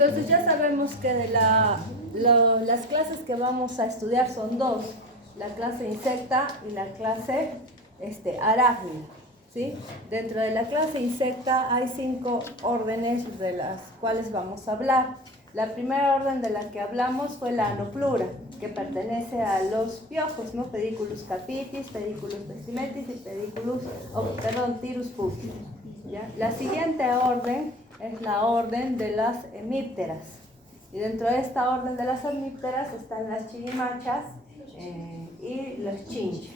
Entonces ya sabemos que de las clases que vamos a estudiar son dos, la clase insecta y la clase arácnida, ¿sí? Dentro de la clase insecta hay 5 órdenes de las cuales vamos a hablar. La primera orden de la que hablamos fue la Anoplura, que pertenece a los piojos, ¿no? Pediculus capitis, Pediculus pessimentis y Tirus púbica. ¿Ya? La siguiente orden es la orden de las hemípteras. Y dentro de esta orden de las hemípteras están las chirimachas y los chinches.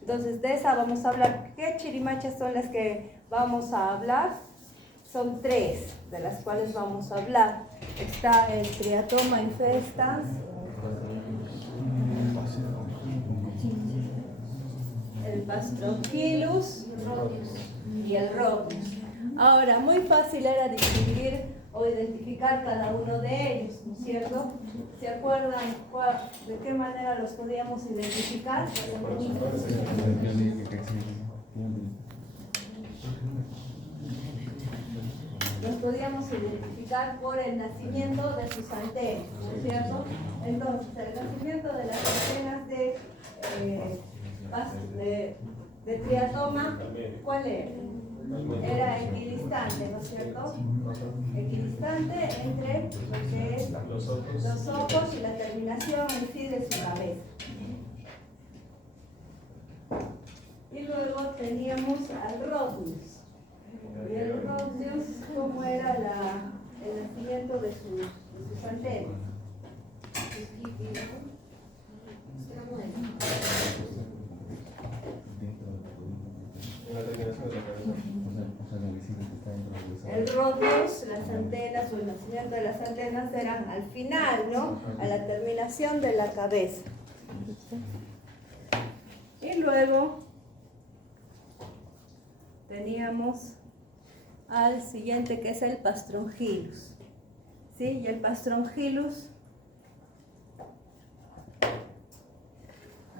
Entonces de esa vamos a hablar. ¿Qué chirimachas son las que vamos a hablar? Son 3 de las cuales vamos a hablar. Está el Triatoma infestans, el Pastrongyllus y el Rhodius. Ahora, muy fácil era distinguir o identificar cada uno de ellos, ¿no es cierto? ¿Se acuerdan de qué manera los podíamos identificar? Los podíamos identificar por el nacimiento de sus antenas, ¿no es cierto? Entonces, el nacimiento de las antenas de Triatoma, ¿cuál era? Era equidistante, ¿no es cierto? Equidistante entre lo que es los ojos y la terminación en sí de su cabeza. Y luego teníamos al Rhodius. Y el Rhodius, ¿cómo era el nacimiento de sus antenas? El Rhodius, las antenas o el nacimiento de las antenas eran al final, ¿no? A la terminación de la cabeza. Y luego teníamos al siguiente, que es el Pastrongyllus, ¿sí? Y el Pastrongyllus,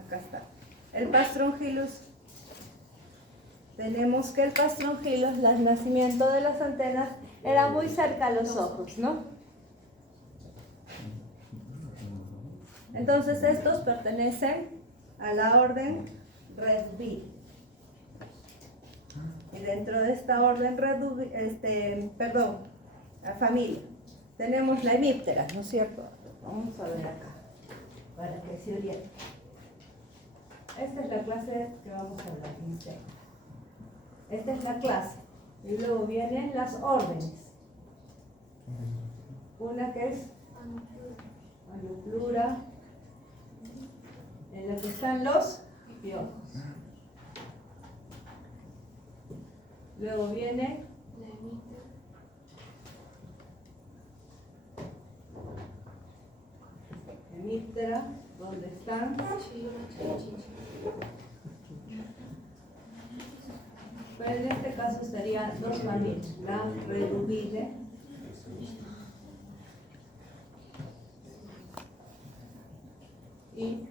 acá está. El Pastrongyllus, tenemos que el Pastrongyllus, el nacimiento de las antenas, era muy cerca a los ojos, ¿no? Entonces estos pertenecen a la orden Redbi. Y dentro de esta orden, la familia, tenemos la hemíptera, ¿no es cierto? Vamos a ver acá, para que se oriente. Esta es la clase que vamos a hablar, insecta. Esta es la clase. Y luego vienen las órdenes. Una que es Anoplura, en la que están los piojos. Luego viene hemíptera, donde están pero en este caso serían 2 familias, la Redubile y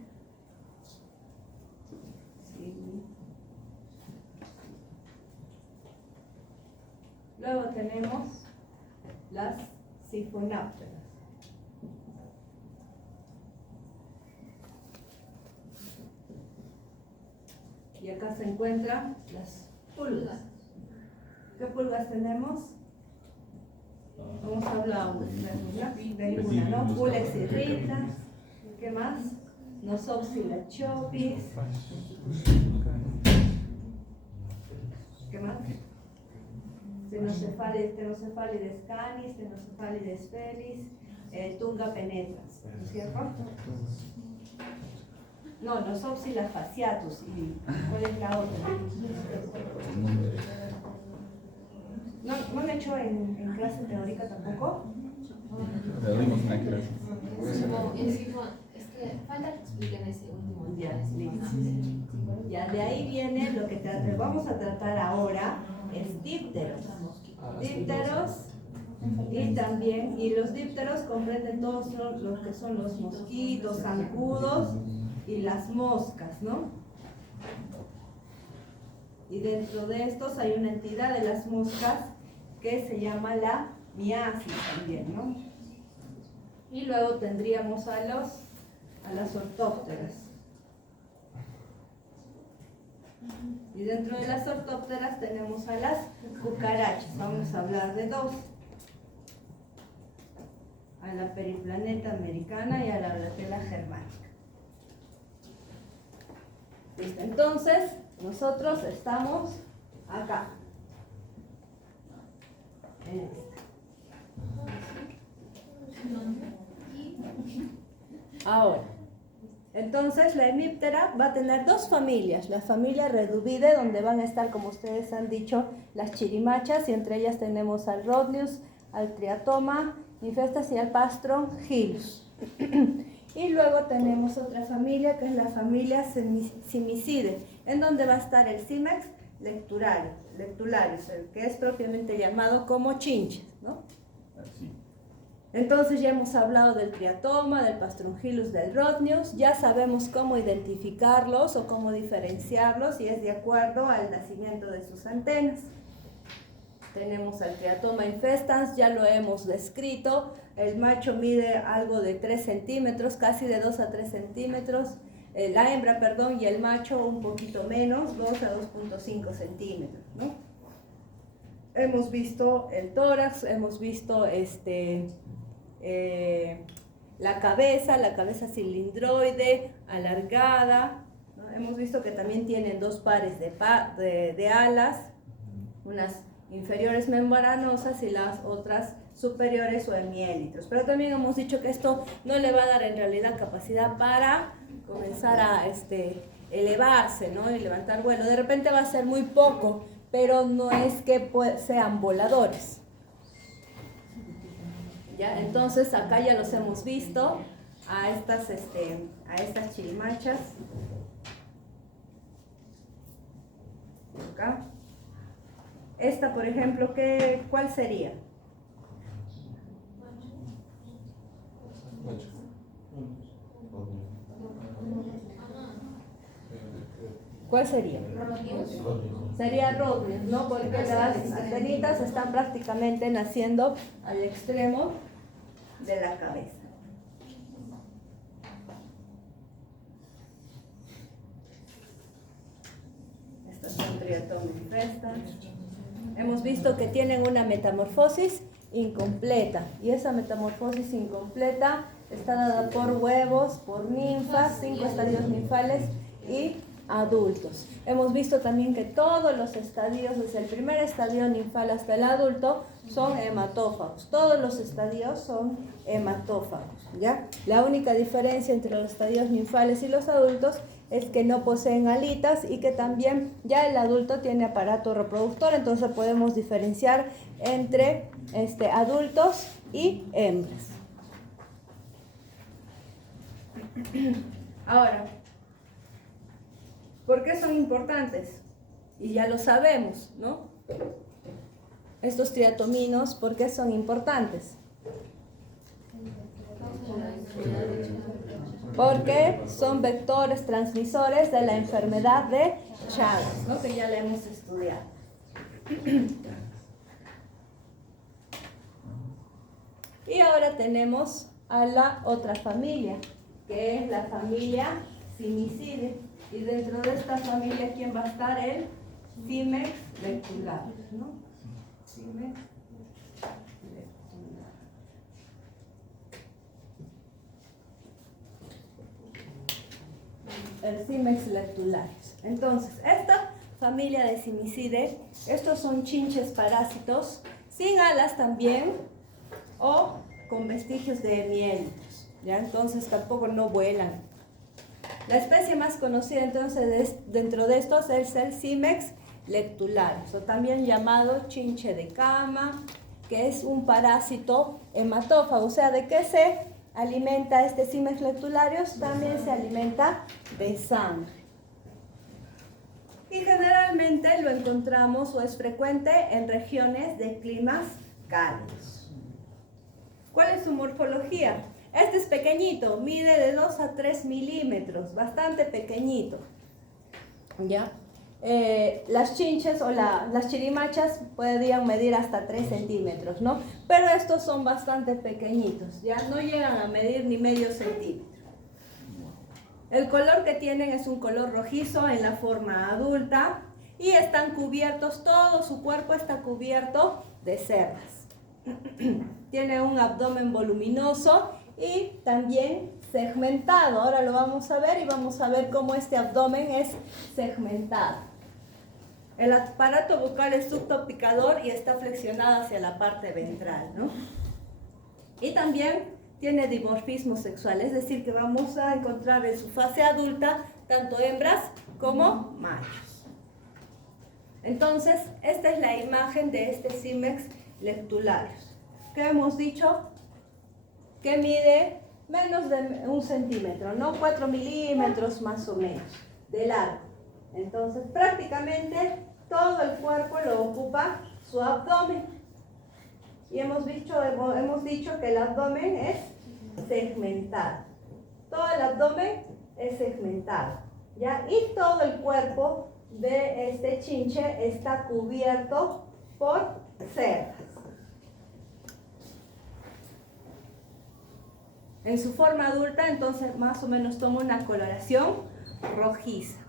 luego tenemos las sifonápteras. Y acá se encuentran las pulgas. ¿Qué pulgas tenemos? Vamos a hablar de una, ¿no? Pulex irrita. ¿Qué más? Nosopsila chopis. ¿Qué más? Tenocefalides canis, Tenocefalides felis, Tunga penetrans, ¿no es cierto? No, Nosopsila fasciatus. ¿Y cuál es la otra? ¿No lo he hecho en clase teórica tampoco? Lo vimos en la clase. Es que falta que expliquen ese último. Ya, de ahí viene lo que vamos a tratar ahora, es dípteros. Dípteros y los dípteros comprenden todos los que son los mosquitos, zancudos y las moscas, ¿no? Y dentro de estos hay una entidad de las moscas que se llama la miasis también, ¿no? Y luego tendríamos a las ortópteras. Y dentro de las ortópteras tenemos a las cucarachas. Vamos a hablar de dos. A la periplaneta americana y a la blatela germánica. Listo, entonces nosotros estamos acá. En esta. Ahora, entonces la hemíptera va a tener dos familias. La familia Reduvide, donde van a estar, como ustedes han dicho, las chirimachas, y entre ellas tenemos al Rhodnius, al Triatoma infestas y al Pastron Hilus. Y luego tenemos otra familia que es la familia Cimicidae, en donde va a estar el Cimex lectularius, el que es propiamente llamado como chinches, ¿no? Así. Entonces ya hemos hablado del Triatoma, del Pastronghilus, del Rhodnius, ya sabemos cómo identificarlos o cómo diferenciarlos, y es de acuerdo al nacimiento de sus antenas. Tenemos al Triatoma infestans, ya lo hemos descrito. El macho mide algo de 3 centímetros, casi de 2 a 3 centímetros. La hembra, perdón, y el macho un poquito menos, 2 a 2.5 centímetros, ¿no? Hemos visto el tórax, hemos visto la cabeza cilindroide, alargada, ¿no? Hemos visto que también tienen dos pares de alas, unas inferiores membranosas y las otras superiores o hemiélitros. Pero también hemos dicho que esto no le va a dar en realidad capacidad para comenzar a elevarse, ¿no? Y levantar vuelo. De repente va a ser muy poco, pero no es que sean voladores. ¿Ya? Entonces acá ya los hemos visto a estas chirimachas. Acá. Esta, por ejemplo, ¿cuál sería? ¿Cuál sería? Sería Rhodnius, ¿no? Porque las antenitas están prácticamente naciendo al extremo de la cabeza. Estas son Triatoma infestans. Hemos visto que tienen una metamorfosis incompleta, y esa metamorfosis incompleta está dada por huevos, por ninfas, 5 estadios ninfales y adultos. Hemos visto también que todos los estadios, desde el primer estadio ninfal hasta el adulto, son hematófagos. Todos los estadios son hematófagos, ¿ya? La única diferencia entre los estadios ninfales y los adultos es que no poseen alitas y que también ya el adulto tiene aparato reproductor, entonces podemos diferenciar entre adultos y hembras. Ahora, ¿por qué son importantes? Y ya lo sabemos, ¿no? Estos triatominos, ¿por qué son importantes? Porque son vectores transmisores de la enfermedad de Chagas, ¿no? Que ya la hemos estudiado. Y ahora tenemos a la otra familia, que es la familia Cimicidae. Y dentro de esta familia, ¿quién va a estar? El Cimex lectularius, ¿no? Cimex lectularius. El Cimex lectularius. Entonces, esta familia de Cimicidae, estos son chinches parásitos, sin alas también, o con vestigios de hemiélitros, ¿ya? Entonces tampoco no vuelan. La especie más conocida entonces dentro de estos es el Cimex lectularius, o también llamado chinche de cama, que es un parásito hematófago. O sea, ¿de qué se alimenta este Cimex lectularius? También se alimenta de sangre. Y generalmente lo encontramos o es frecuente en regiones de climas cálidos. ¿Cuál es su morfología? Este es pequeñito, mide de 2 a 3 milímetros, bastante pequeñito, ¿ya? las chinches o las chirimachas podrían medir hasta 3 centímetros, ¿no? Pero estos son bastante pequeñitos, ya no llegan a medir ni medio centímetro. El color que tienen es un color rojizo en la forma adulta y están cubiertos, todo su cuerpo está cubierto de cerdas. Tiene un abdomen voluminoso y también segmentado. Ahora lo vamos a ver y vamos a ver cómo este abdomen es segmentado. El aparato bucal es ducto-picador y está flexionado hacia la parte ventral, ¿no? Y también tiene dimorfismo sexual, es decir, que vamos a encontrar en su fase adulta tanto hembras como machos. Entonces, esta es la imagen de este Cimex lectularius, que hemos dicho que mide menos de 1 centímetro, ¿no? 4 milímetros más o menos de largo. Entonces, prácticamente todo el cuerpo lo ocupa su abdomen. Y hemos dicho que el abdomen es segmentado. Todo el abdomen es segmentado, ¿ya? Y todo el cuerpo de este chinche está cubierto por cerdas. En su forma adulta, entonces, más o menos toma una coloración rojiza.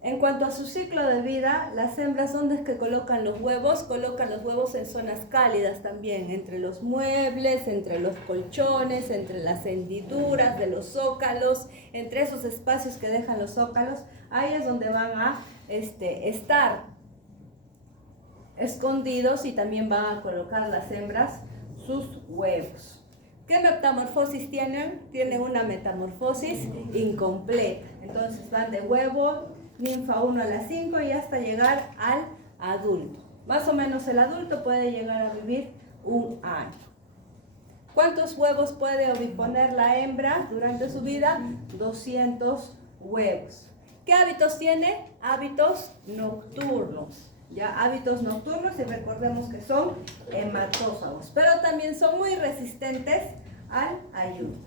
En cuanto a su ciclo de vida, las hembras, ¿dónde es que colocan los huevos? Colocan los huevos en zonas cálidas también, entre los muebles, entre los colchones, entre las hendiduras de los zócalos, entre esos espacios que dejan los zócalos, ahí es donde van a estar escondidos y también van a colocar las hembras sus huevos. ¿Qué metamorfosis tienen? Tienen una metamorfosis incompleta. Entonces van de huevo, ninfa 1 a la 5 y hasta llegar al adulto. Más o menos el adulto puede llegar a vivir 1 año. ¿Cuántos huevos puede oviponer la hembra durante su vida? 200 huevos. ¿Qué hábitos tiene? Hábitos nocturnos. Ya, hábitos nocturnos, y recordemos que son hematófagos, pero también son muy resistentes al ayuno.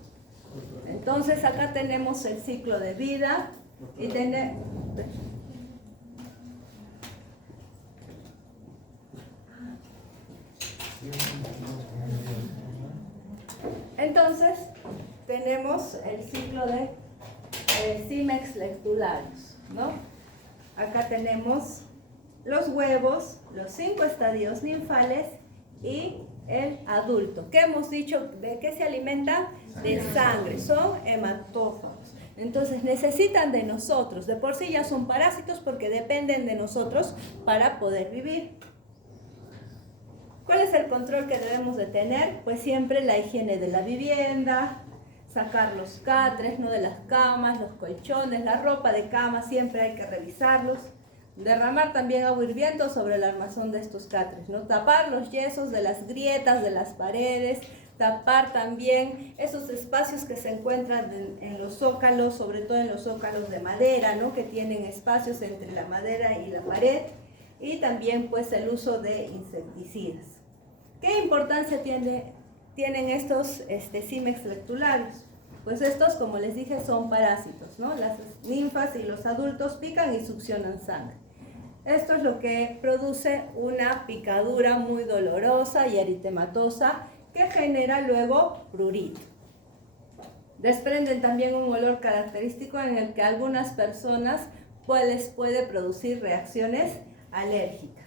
Entonces acá tenemos el ciclo de vida y entonces tenemos el ciclo de Cimex lectularius, ¿no? Acá tenemos los huevos, los 5 estadios ninfales y el adulto. ¿Qué hemos dicho? ¿De qué se alimentan? De sangre, son hematófagos. Entonces necesitan de nosotros, de por sí ya son parásitos porque dependen de nosotros para poder vivir. ¿Cuál es el control que debemos de tener? Pues siempre la higiene de la vivienda, sacar los catres, ¿no? De las camas, los colchones, la ropa de cama, siempre hay que revisarlos. Derramar también agua hirviendo sobre el armazón de estos catres, ¿no? Tapar los yesos de las grietas de las paredes, tapar también esos espacios que se encuentran en los zócalos, sobre todo en los zócalos de madera, ¿no? Que tienen espacios entre la madera y la pared, y también pues el uso de insecticidas. ¿Qué importancia tienen estos Cimex lectularius? Pues estos, como les dije, son parásitos, ¿no? Las ninfas y los adultos pican y succionan sangre. Esto es lo que produce una picadura muy dolorosa y eritematosa que genera luego prurito. Desprenden también un olor característico en el que a algunas personas les puede producir reacciones alérgicas.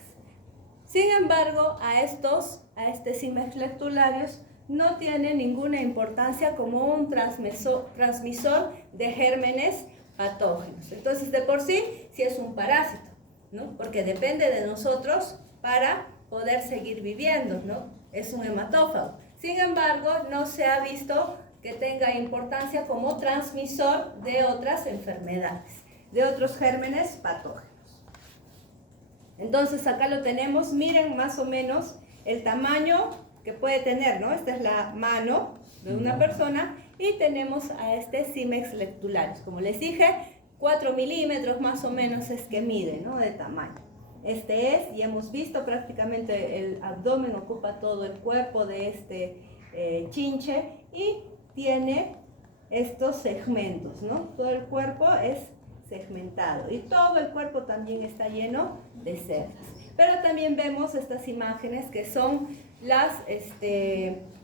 Sin embargo, a este Cimex lectularius no tiene ninguna importancia como un transmisor de gérmenes patógenos. Entonces, de por sí es un parásito, ¿no? Porque depende de nosotros para poder seguir viviendo, ¿no? Es un hematófago. Sin embargo, no se ha visto que tenga importancia como transmisor de otras enfermedades, de otros gérmenes patógenos. Entonces, acá lo tenemos. Miren más o menos el tamaño que puede tener, ¿no? Esta es la mano de una persona y tenemos a este Cimex lectularius. Como les dije, 4 milímetros más o menos es que mide, ¿no? De tamaño. Este es, y hemos visto prácticamente el abdomen ocupa todo el cuerpo de este chinche y tiene estos segmentos, ¿no? Todo el cuerpo es segmentado y todo el cuerpo también está lleno de cerdas. Pero también vemos estas imágenes que son las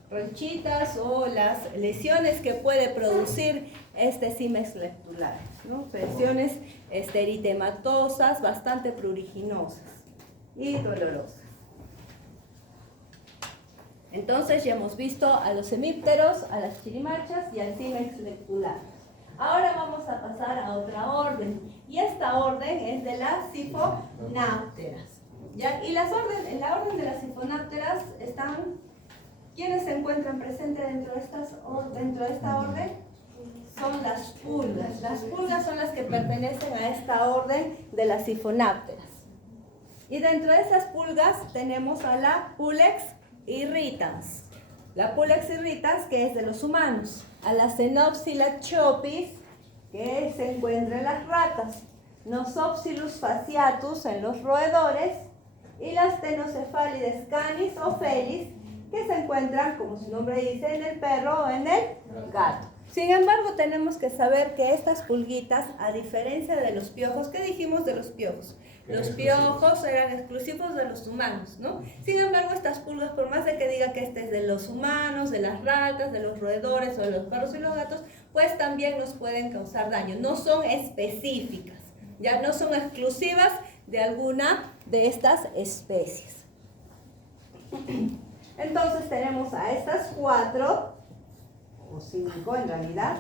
ronchitas o las lesiones que puede producir este símex lectular, ¿no? Lesiones eritematosas, bastante pruriginosas y dolorosas. Entonces ya hemos visto a los hemípteros, a las chirimachas y al símex lectular. Ahora vamos a pasar a otra orden, y esta orden es de las sifonápteras. ¿Ya? Y en la orden de las sifonápteras están, ¿quiénes se encuentran presentes dentro de esta orden? Son las pulgas. Las pulgas son las que pertenecen a esta orden de las sifonápteras. Y dentro de esas pulgas tenemos a la Pulex irritans. La Pulex irritans, que es de los humanos. A la Xenopsila chopis, que se encuentra en las ratas. Nosopsilus fasciatus en los roedores. Y las Tenocefalides canis o felis, que se encuentran, como su nombre dice, en el perro o en el gato. Sin embargo, tenemos que saber que estas pulguitas, a diferencia de los piojos, ¿qué dijimos de los piojos? Los piojos eran exclusivos de los humanos, ¿no? Sin embargo, estas pulgas, por más de que diga que este es de los humanos, de las ratas, de los roedores o de los perros y los gatos, pues también nos pueden causar daño. No son específicas, ya no son exclusivas de alguna de estas especies. Entonces tenemos a estas 4, o 5 en realidad,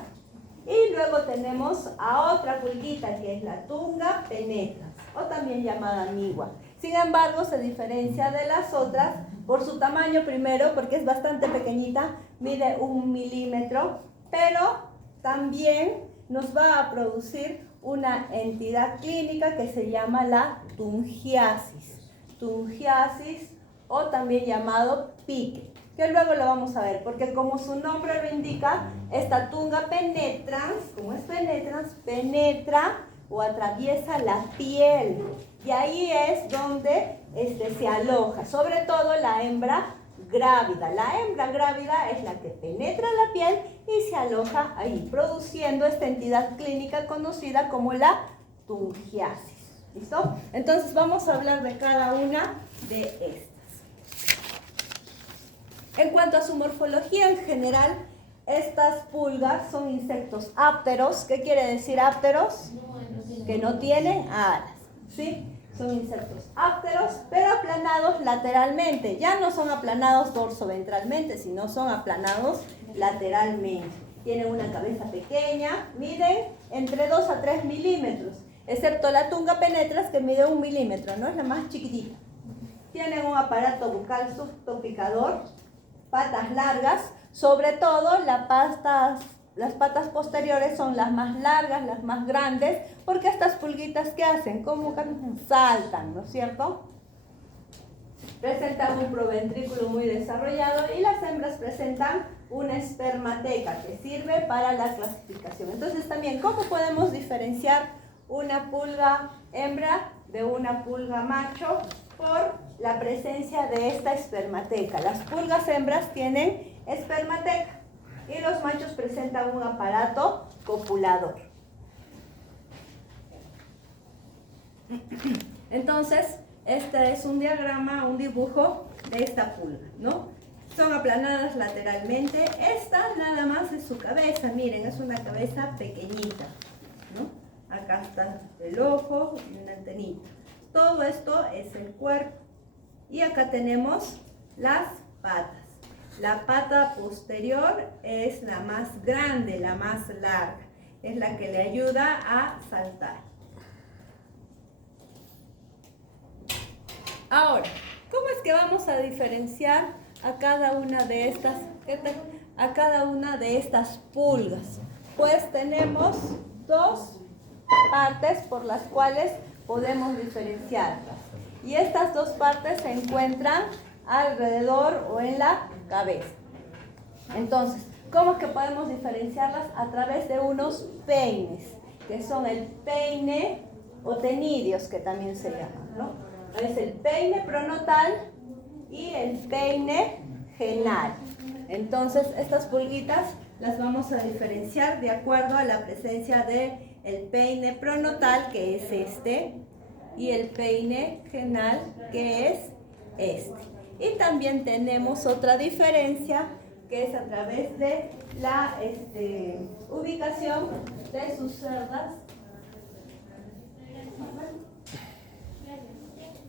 y luego tenemos a otra pulguita que es la Tunga penetrans, o también llamada migua. Sin embargo, se diferencia de las otras por su tamaño primero, porque es bastante pequeñita, mide 1 milímetro, pero también nos va a producir una entidad clínica que se llama la tungiasis. Tungiasis, o también llamado pique, que luego lo vamos a ver, porque como su nombre lo indica, esta tunga penetrans, como es penetrans, penetra o atraviesa la piel, y ahí es donde se aloja, sobre todo la hembra grávida. La hembra grávida es la que penetra la piel y se aloja ahí, produciendo esta entidad clínica conocida como la tungiasis. ¿Listo? Entonces vamos a hablar de cada una de estas. En cuanto a su morfología en general, estas pulgas son insectos ápteros. ¿Qué quiere decir ápteros? Que no tienen alas, ¿sí? Son insectos ápteros, pero aplanados lateralmente. Ya no son aplanados dorsoventralmente, sino son aplanados lateralmente. Tienen una cabeza pequeña, miden entre 2 a 3 milímetros, excepto la tunga penetrans, que mide 1 milímetro, ¿no? Es la más chiquitita. Tienen un aparato bucal subtopicador, patas largas, sobre todo las patas posteriores son las más largas, las más grandes, porque estas pulguitas, ¿qué hacen? Como saltan, ¿no es cierto? Presentan un proventrículo muy desarrollado y las hembras presentan una espermateca que sirve para la clasificación. Entonces también, ¿cómo podemos diferenciar una pulga hembra de una pulga macho? Por la presencia de esta espermateca. Las pulgas hembras tienen espermateca y los machos presentan un aparato copulador. Entonces, este es un diagrama, un dibujo de esta pulga, ¿no? Son aplanadas lateralmente. Esta nada más es su cabeza, miren, es una cabeza pequeñita, ¿no? Acá está el ojo y una antenita. Todo esto es el cuerpo. Y acá tenemos las patas. La pata posterior es la más grande, la más larga. Es la que le ayuda a saltar. Ahora, ¿cómo es que vamos a diferenciar a cada una de estas pulgas? Pues tenemos 2 partes por las cuales podemos diferenciarlas. Y estas 2 partes se encuentran alrededor o en la cabeza. Entonces, ¿cómo es que podemos diferenciarlas? A través de unos peines, que son el peine o tenidios, que también se llaman, ¿no? Es el peine pronotal y el peine genal. Entonces, estas pulguitas las vamos a diferenciar de acuerdo a la presencia del peine pronotal, que es este, y el peine genal, que es este. Y también tenemos otra diferencia, que es a través de la ubicación de sus cerdas,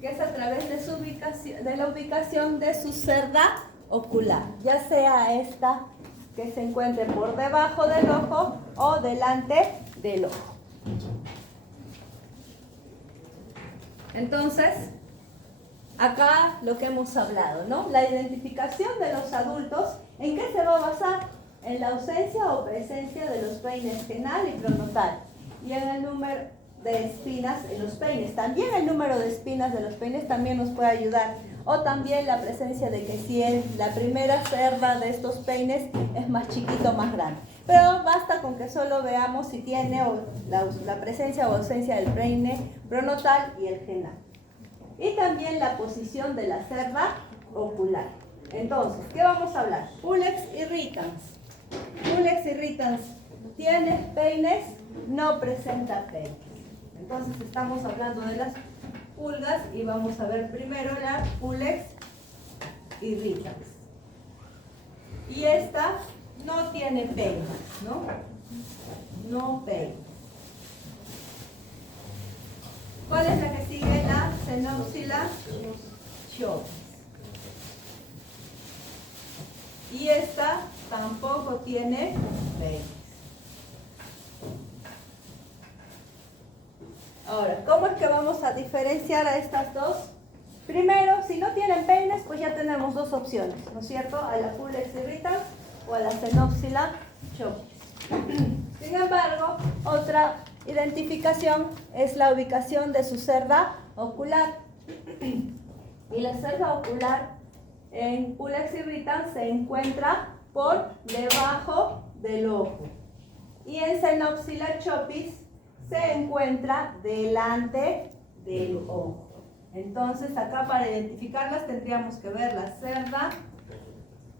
que es a través de su ubicación, de la ubicación de su cerda ocular, ya sea esta que se encuentre por debajo del ojo o delante del ojo. Entonces, acá lo que hemos hablado, ¿no? La identificación de los adultos, ¿en qué se va a basar? En la ausencia o presencia de los peines genal y pronotal, y en el número de espinas en los peines. También el número de espinas de los peines también nos puede ayudar, o también la presencia de que si la primera cerda de estos peines es más chiquito o más grande. Pero basta con que solo veamos si tiene la presencia o ausencia del peine pronotal y el genal. Y también la posición de la cerda ocular. Entonces, ¿qué vamos a hablar? Pulex irritans. Pulex irritans tiene peines, no presenta peines. Entonces estamos hablando de las pulgas y vamos a ver primero la Pulex irritans. Y esta no tiene peines, ¿no? No peines. ¿Cuál es la que sigue? La Xenopsila chopis. Y esta tampoco tiene peines. Ahora, ¿cómo es que vamos a diferenciar a estas dos? Primero, si no tienen peines, pues ya tenemos dos opciones, ¿no es cierto? A la Pulex irritans o a la Xenopsila chopis. Sin embargo, otra identificación es la ubicación de su cerda ocular. Y la cerda ocular en Pulex irritans se encuentra por debajo del ojo. Y en Xenopsila chopis se encuentra delante del ojo. Entonces, acá para identificarlas tendríamos que ver la cerda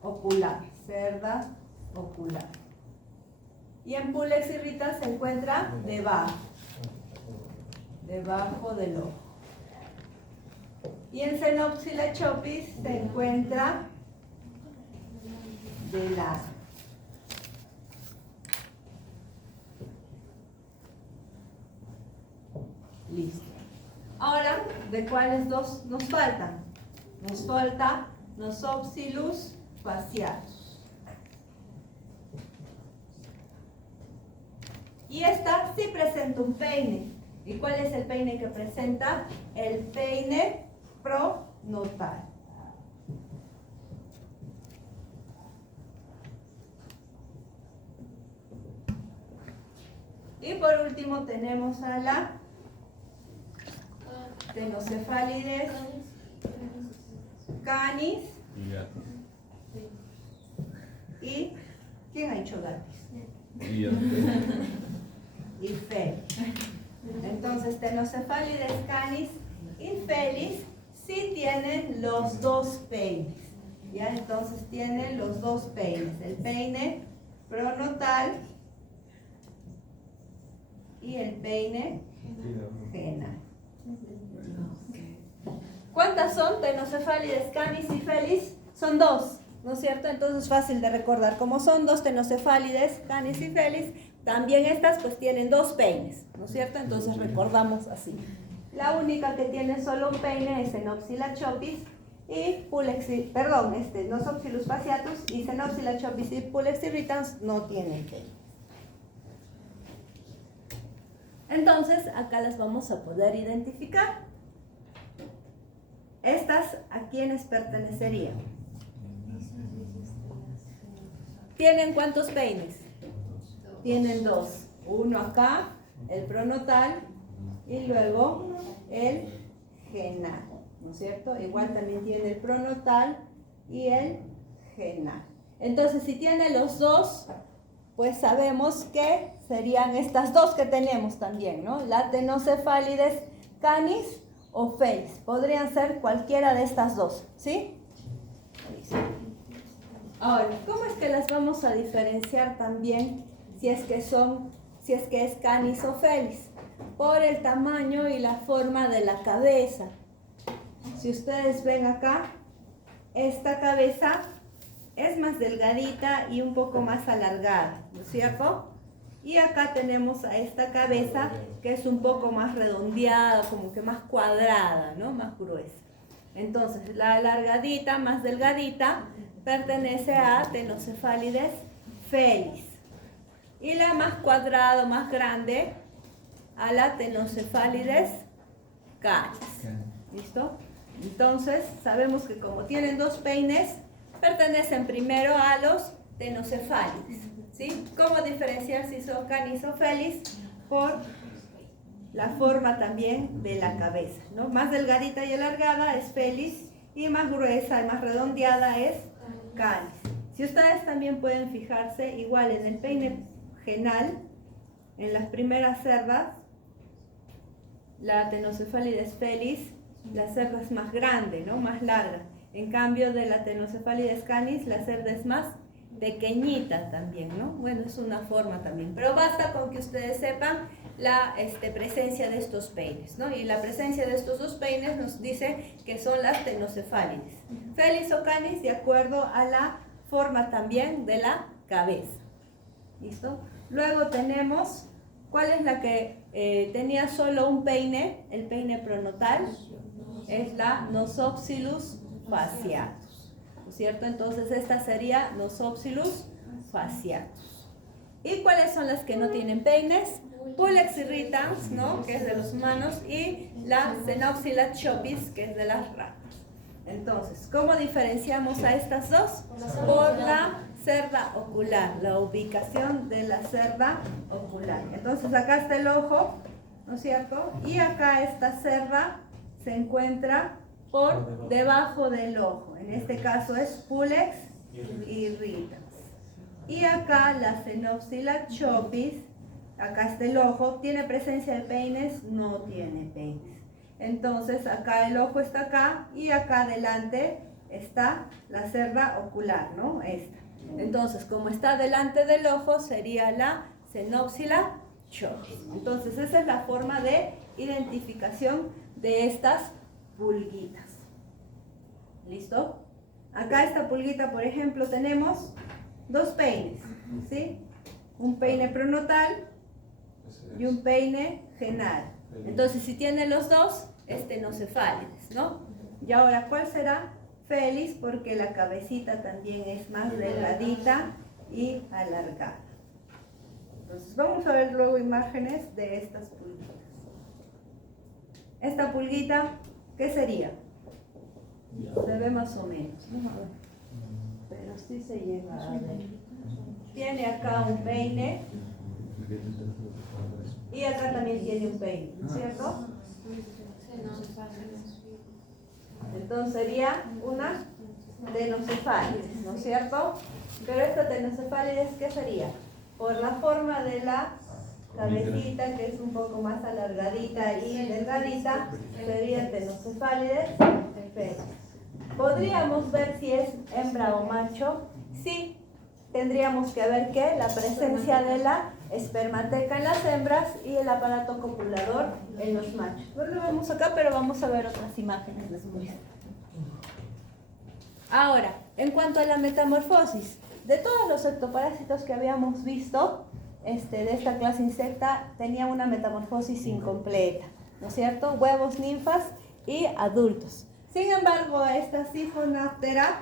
ocular. Cerda ocular. Y en Pulex irritans se encuentra debajo del ojo. Y en Xenopsila chopis se encuentra de lado. Listo. Ahora, ¿de cuáles dos nos faltan? Nos falta Nosopsilus fasciatus. Y esta sí presenta un peine. ¿Y cuál es el peine que presenta? El peine pronotal. Y por último tenemos a la Tenocefalides canis. ¿Y quién ha hecho gatis? Y felis. Entonces, Tenocefalides canis y felis sí tienen los dos peines. ¿Ya? Entonces tienen los dos peines, el peine pronotal y el peine genal. ¿Cuántas son? Tenocefalides canis y felis. Son dos, ¿no es cierto? Entonces es fácil de recordar. Como son dos Tenocefalides canis y felis, también estas pues tienen dos peines, ¿no es cierto? Entonces recordamos así. La única que tiene solo un peine es Xenopsila chopis y Nosopsilus fasciatus, y Xenopsila chopis y Pulex irritans no tienen peine. Entonces acá las vamos a poder identificar. Estas, ¿a quiénes pertenecerían? ¿Tienen cuántos peines? Tienen dos. Uno acá, el pronotal, y luego el genal, ¿no es cierto? Igual también tiene el pronotal y el genal. Entonces, si tiene los dos, pues sabemos que serían estas dos que tenemos también, ¿no? La Tenocefalides canis o felis. Podrían ser cualquiera de estas dos, ¿sí? Ahora, ¿cómo es que las vamos a diferenciar también si es que es canis o felis? Por el tamaño y la forma de la cabeza. Si ustedes ven acá, esta cabeza es más delgadita y un poco más alargada, ¿no es cierto? Y acá tenemos a esta cabeza que es un poco más redondeada, como que más cuadrada, ¿no? Más gruesa. Entonces, la alargadita, más delgadita, pertenece a Tenocefalides felis. Y la más cuadrada, más grande, a la Tenocefalides canis. ¿Listo? Entonces, sabemos que como tienen dos peines, pertenecen primero a los Tenocefalides. ¿Sí? ¿Cómo diferenciar si son canis o felis? Por la forma también de la cabeza, ¿no? Más delgadita y alargada es felis y más gruesa y más redondeada es canis. Si ustedes también pueden fijarse, igual en el peine genal, en las primeras cerdas, la Tenocefalides felis, la cerda es más grande, ¿no? Más larga. En cambio de la Tenocefalides canis, la cerda es más pequeñita también, ¿no? Bueno, es una forma también, pero basta con que ustedes sepan la presencia de estos peines, ¿no? Y la presencia de estos dos peines nos dice que son las Tenocefalides felis o canis, de acuerdo a la forma también de la cabeza. ¿Listo? Luego tenemos, ¿cuál es la que tenía solo un peine? El peine pronotal es la Nosopsilus fasciatus, ¿no es cierto? Entonces esta sería Nosopsilus fasciatus. ¿Y cuáles son las que no tienen peines? Pulex irritans, ¿no? Que es de los humanos, y la Xenopsila chopis, que es de las ratas. Entonces, ¿cómo diferenciamos a estas dos? Por la cerda ocular, la ubicación de la cerda ocular. Entonces acá está el ojo, ¿no es cierto? Y acá esta cerda se encuentra por debajo del ojo. En este caso es Pulex irritans. Y acá la Xenopsila chopis, acá está el ojo, ¿tiene presencia de peines? No tiene peines. Entonces acá el ojo está acá y acá adelante está la cerda ocular, ¿no? Esta. Entonces, como está delante del ojo, sería la Xenopsila chopis. Entonces, esa es la forma de identificación de estas pulguitas. ¿Listo? Acá esta pulguita, por ejemplo, tenemos dos peines, ¿sí? Un peine pronotal y un peine genal. Entonces, si tiene los dos, es Tenocefalides, ¿no? Y ahora, ¿cuál será? Felis, porque la cabecita también es más delgadita y alargada. Entonces, vamos a ver luego imágenes de estas pulguitas. Esta pulguita, ¿qué sería? Se ve más o menos, ¿no? A ver. Pero sí se llega a ver. Tiene acá un peine y acá también tiene un peine, ¿cierto? Entonces sería una Tenocefalides, ¿no es cierto? Pero esta Tenocefalides, ¿qué sería? Por la forma de la cabecita, que es un poco más alargadita y delgadita, sería Tenocefalides felis. ¿Podríamos ver si es hembra o macho? Sí, tendríamos que ver que la presencia de la espermateca en las hembras y el aparato copulador en los machos. No lo vemos acá, pero vamos a ver otras imágenes después. Ahora, en cuanto a la metamorfosis, de todos los ectoparásitos que habíamos visto, de esta clase insecta, tenía una metamorfosis incompleta, ¿no es cierto? Huevos, ninfas y adultos. Sin embargo, esta Siphonaptera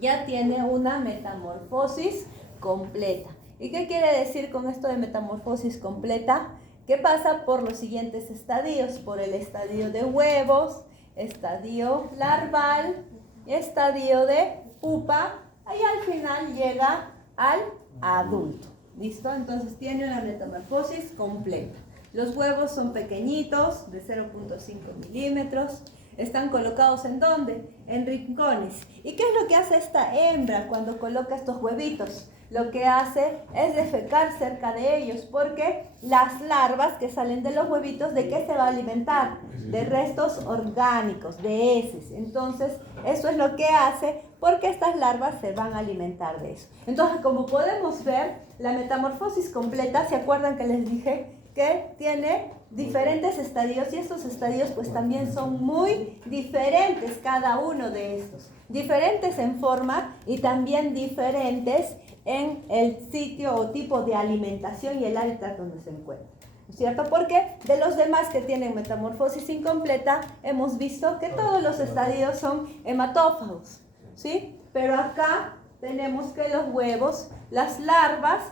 ya tiene una metamorfosis completa. ¿Y qué quiere decir con esto de metamorfosis completa? Que pasa por los siguientes estadios, por el estadio de huevos, estadio larval, estadio de pupa, y al final llega al adulto. ¿Listo? Entonces tiene una metamorfosis completa. Los huevos son pequeñitos, de 0.5 milímetros. ¿Están colocados en dónde? En rincones. ¿Y qué es lo que hace esta hembra cuando coloca estos huevitos? lo que hace es defecar cerca de ellos, porque las larvas que salen de los huevitos, ¿de qué se va a alimentar? De restos orgánicos, de heces. Entonces, eso es lo que hace, porque estas larvas se van a alimentar de eso. Entonces, como podemos ver, la metamorfosis completa, ¿se acuerdan que les dije que tiene diferentes estadios? Y estos estadios pues también son muy diferentes, cada uno de estos. Diferentes en forma y también diferentes en el sitio o tipo de alimentación y el hábitat donde se encuentran. ¿No es cierto? Porque de los demás que tienen metamorfosis incompleta, hemos visto que todos los estadios son hematófagos, ¿sí? Pero acá tenemos que los huevos, las larvas,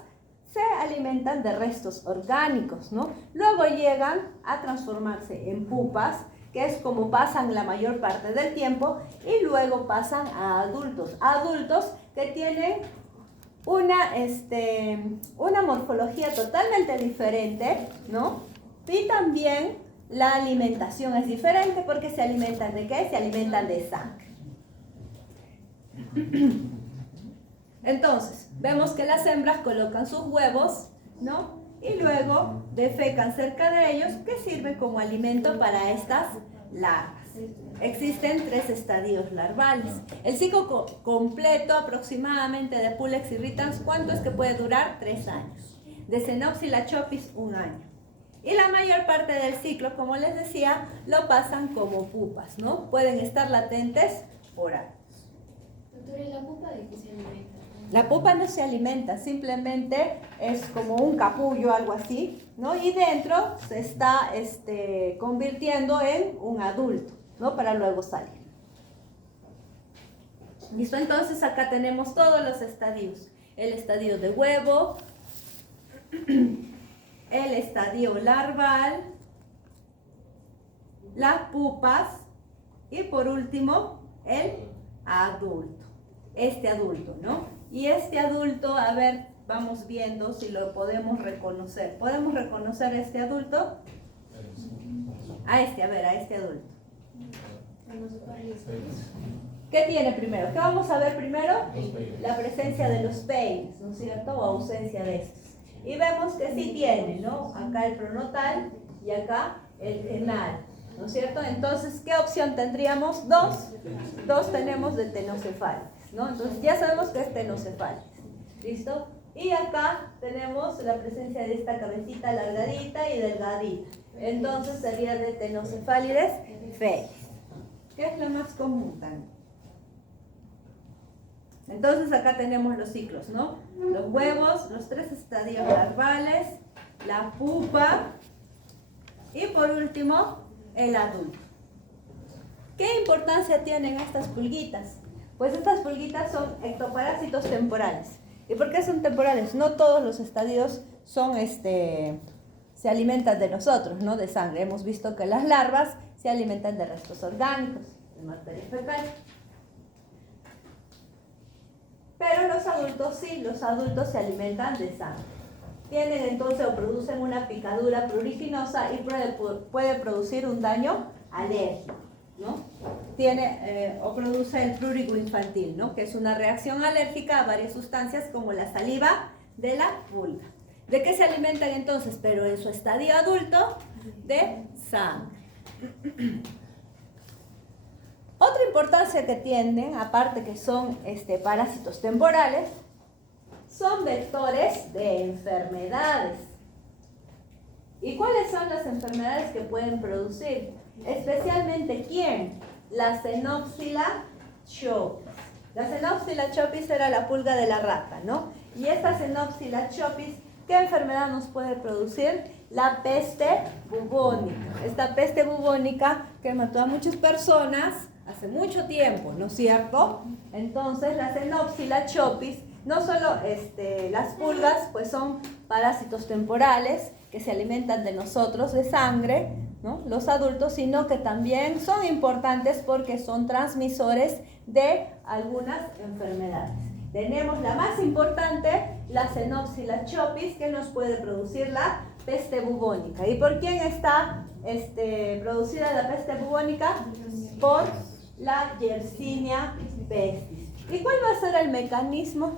se alimentan de restos orgánicos, ¿no? Luego llegan a transformarse en pupas, que es como pasan la mayor parte del tiempo, y luego pasan a adultos. Adultos que tienen una morfología totalmente diferente, ¿no? Y también la alimentación es diferente porque se alimentan ¿de qué? Se alimentan de sangre. Entonces, vemos que las hembras colocan sus huevos, ¿no? Y luego defecan cerca de ellos, que sirven como alimento para estas larvas. Existen 3 estadios larvales. El ciclo completo aproximadamente de Pulex irritans, ¿cuánto es que puede durar? 3 años. De Xenopsylla chopis, 1 año. Y la mayor parte del ciclo, como les decía, lo pasan como pupas, ¿no? Pueden estar latentes por años. Doctora, ¿y la pupa de qué se alimenta? La pupa no se alimenta, simplemente es como un capullo, algo así, ¿no? Y dentro se está convirtiendo en un adulto, ¿no? Para luego salir. ¿Listo? Entonces acá tenemos todos los estadios. El estadio de huevo, el estadio larval, las pupas y por último el adulto. Este adulto, ¿no? Y este adulto, a ver, vamos viendo si lo podemos reconocer. ¿Podemos reconocer a este adulto? A este adulto. ¿Qué tiene primero? ¿Qué vamos a ver primero? La presencia de los peines, ¿no es cierto? O ausencia de estos. Y vemos que sí tiene, ¿no? Acá el pronotal y acá el genal, ¿no es cierto? Entonces, ¿qué opción tendríamos? Dos tenemos de tenocefálides, ¿no? Entonces, ya sabemos que es tenocefálides. ¿Listo? Y acá tenemos la presencia de esta cabecita alargadita y delgadita. Entonces, sería de tenocefálides felis, que es la más común también. Entonces, acá tenemos los ciclos, ¿no? Los huevos, los 3 estadios larvales, la pupa y por último, el adulto. ¿Qué importancia tienen estas pulguitas? Pues estas pulguitas son ectoparásitos temporales. ¿Y por qué son temporales? No todos los estadios son, se alimentan de nosotros, ¿no? De sangre. Hemos visto que las larvas se alimentan de restos orgánicos, de materia fecal. Pero los adultos sí, los adultos se alimentan de sangre. Tienen entonces o producen una picadura pruriginosa y puede producir un daño alérgico, ¿no? O produce el prurigo infantil, ¿no? Que es una reacción alérgica a varias sustancias como la saliva de la pulga. ¿De qué se alimentan entonces? Pero en su estadio adulto, de sangre. Otra importancia que tienen, aparte que son parásitos temporales, son vectores de enfermedades. ¿Y cuáles son las enfermedades que pueden producir? Especialmente, ¿quién? La Xenopsylla chopis. La Xenopsylla chopis era la pulga de la rata, ¿no? Y esta Xenopsylla chopis, ¿qué enfermedad nos puede producir? La peste bubónica. Esta peste bubónica que mató a muchas personas hace mucho tiempo, ¿no es cierto? Entonces, la Xenopsylla chopis, no solo las pulgas, pues son parásitos temporales que se alimentan de nosotros, de sangre, ¿no? Los adultos, sino que también son importantes porque son transmisores de algunas enfermedades. Tenemos la más importante, la Xenopsylla chopis, que nos puede producir la peste bubónica. ¿Y por quién está producida la peste bubónica? Por la Yersinia pestis. ¿Y cuál va a ser el mecanismo?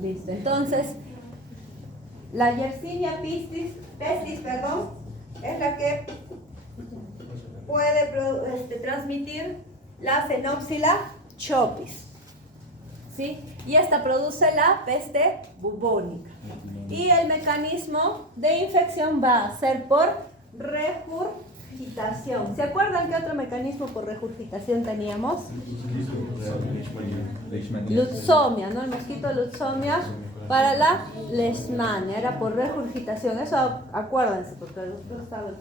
Listo, entonces la Yersinia pestis, es la que puede transmitir la Xenopsila chopis, ¿sí? Y esta produce la peste bubónica. Y el mecanismo de infección va a ser por regurgitación. ¿Se acuerdan qué otro mecanismo por regurgitación teníamos? Lutzomia, ¿no? El mosquito Lutzomia para la leishmania, era por regurgitación. Eso acuérdense, porque los saben.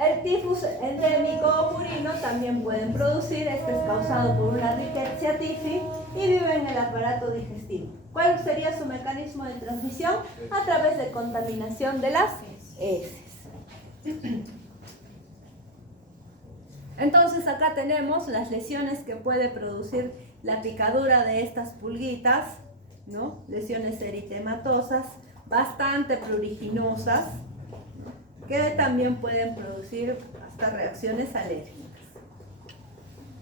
El tifus endémico purino también pueden producir, este es causado por una Rickettsia tifi y vive en el aparato digestivo. ¿Cuál sería su mecanismo de transmisión? A través de contaminación de las heces. Entonces acá tenemos las lesiones que puede producir la picadura de estas pulguitas, ¿no? Lesiones eritematosas, bastante pruriginosas, que también pueden producir hasta reacciones alérgicas.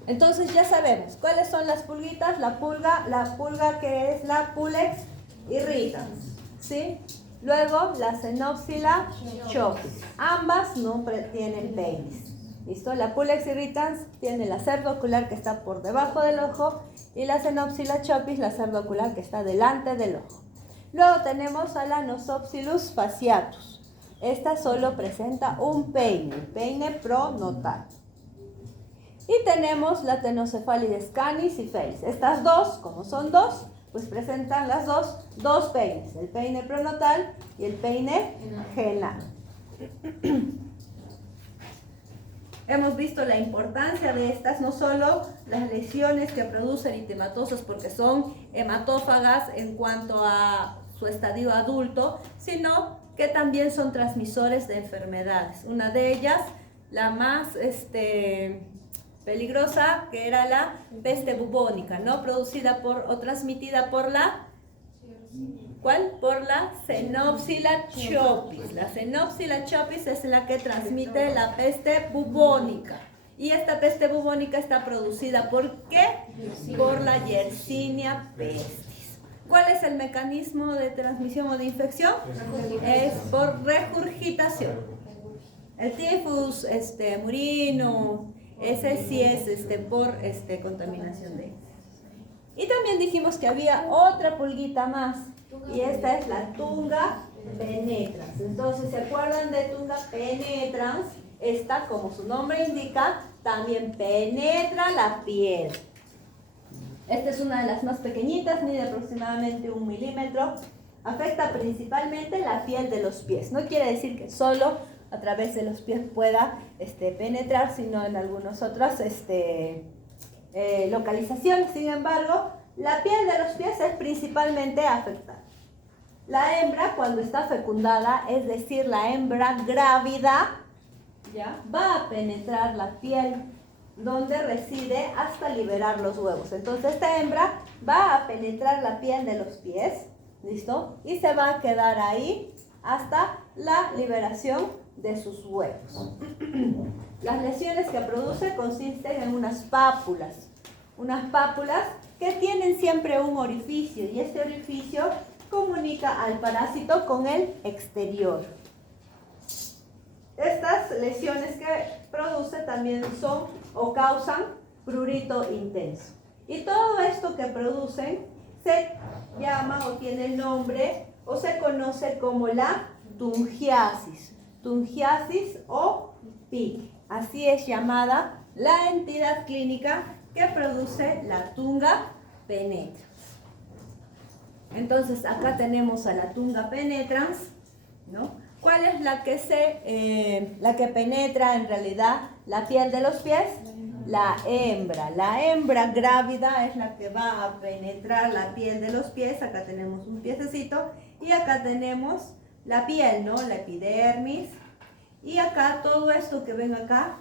Entonces ya sabemos cuáles son las pulguitas. La pulga que es la Pulex irritans, ¿sí? Luego la Xenopsila chopis. Ambas no tienen peines. ¿Listo? La Pulex irritans tiene la cerda ocular que está por debajo del ojo y la Xenopsila chopis, la cerda ocular que está delante del ojo. Luego tenemos a la Nosopsilus fasciatus. Esta solo presenta un peine pronotal. Y tenemos la Tenocefalides canis y felis. Estas dos, como son dos, pues presentan las dos peines, el peine pronotal y el peine genal. Hemos visto la importancia de estas, no solo las lesiones que producen eritematosas porque son hematófagas en cuanto a su estadio adulto, sino que también son transmisores de enfermedades. Una de ellas, la más peligrosa, que era la peste bubónica, ¿no? Producida o transmitida por la... ¿Cuál? Por la Xenopsila chopis. La Xenopsila chopis es la que transmite la peste bubónica. Y esta peste bubónica está producida ¿por qué? Por la Yersinia pestis. ¿Cuál es el mecanismo de transmisión o de infección? Es por regurgitación. El tifus murino, ese sí es por contaminación de heces. Y también dijimos que había otra pulguita más, y esta es la Tunga penetrans. Entonces, ¿se acuerdan de Tunga penetrans? Esta, como su nombre indica, también penetra la piel. Esta es una de las más pequeñitas, mide aproximadamente 1 milímetro. Afecta principalmente la piel de los pies. No quiere decir que solo a través de los pies pueda penetrar, sino en algunas otras localizaciones. Sin embargo, la piel de los pies es principalmente afectada. La hembra, cuando está fecundada, es decir, la hembra grávida, ¿ya? Va a penetrar la piel donde reside hasta liberar los huevos. Entonces esta hembra va a penetrar la piel de los pies, ¿listo? Y se va a quedar ahí hasta la liberación de sus huevos. Las lesiones que produce consisten en unas pápulas que tienen siempre un orificio, y este orificio comunica al parásito con el exterior. Estas lesiones que produce también son o causan prurito intenso. Y todo esto que producen se llama o tiene el nombre o se conoce como la tungiasis. Tungiasis o pique. Así es llamada la entidad clínica que produce la Tunga penetrans. Entonces acá tenemos a la Tunga penetrans, ¿no? ¿Cuál es la que penetra en realidad la piel de los pies? La hembra. La hembra grávida es la que va a penetrar la piel de los pies. Acá tenemos un piececito y acá tenemos la piel, ¿no? La epidermis. Y acá todo esto que ven acá,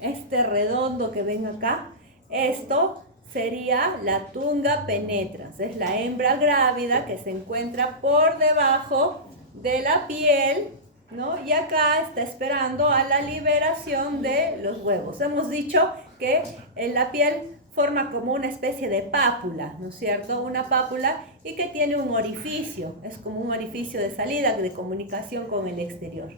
este redondo que ven acá, esto sería la tunga penetrans. Es la hembra grávida que se encuentra por debajo de la piel, ¿no? Y acá está esperando a la liberación de los huevos. Hemos dicho que en la piel forma como una especie de pápula, ¿no es cierto? Una pápula y que tiene un orificio, es como un orificio de salida, de comunicación con el exterior.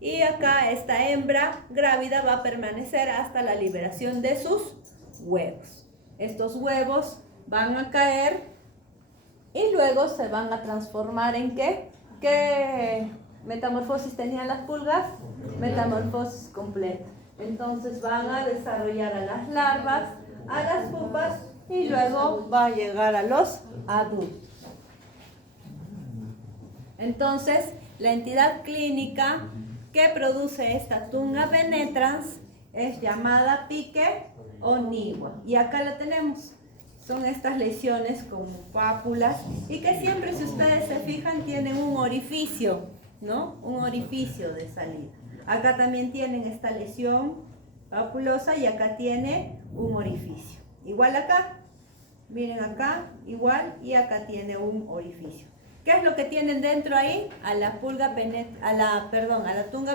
Y acá esta hembra grávida va a permanecer hasta la liberación de sus huevos. Estos huevos van a caer y luego se van a transformar en ¿qué? ¿Qué metamorfosis tenían las pulgas? Metamorfosis completa. Entonces van a desarrollar a las larvas, a las pupas y luego va a llegar a los adultos. Entonces, la entidad clínica que produce esta tunga penetrans es llamada pique o nigua. Y acá la tenemos. Son estas lesiones como pápulas y que siempre, si ustedes se fijan, tienen un orificio, ¿no? Un orificio de salida. Acá también tienen esta lesión papulosa y acá tiene un orificio. Igual acá, miren acá, igual, y acá tiene un orificio. ¿Qué es lo que tienen dentro ahí? A la tunga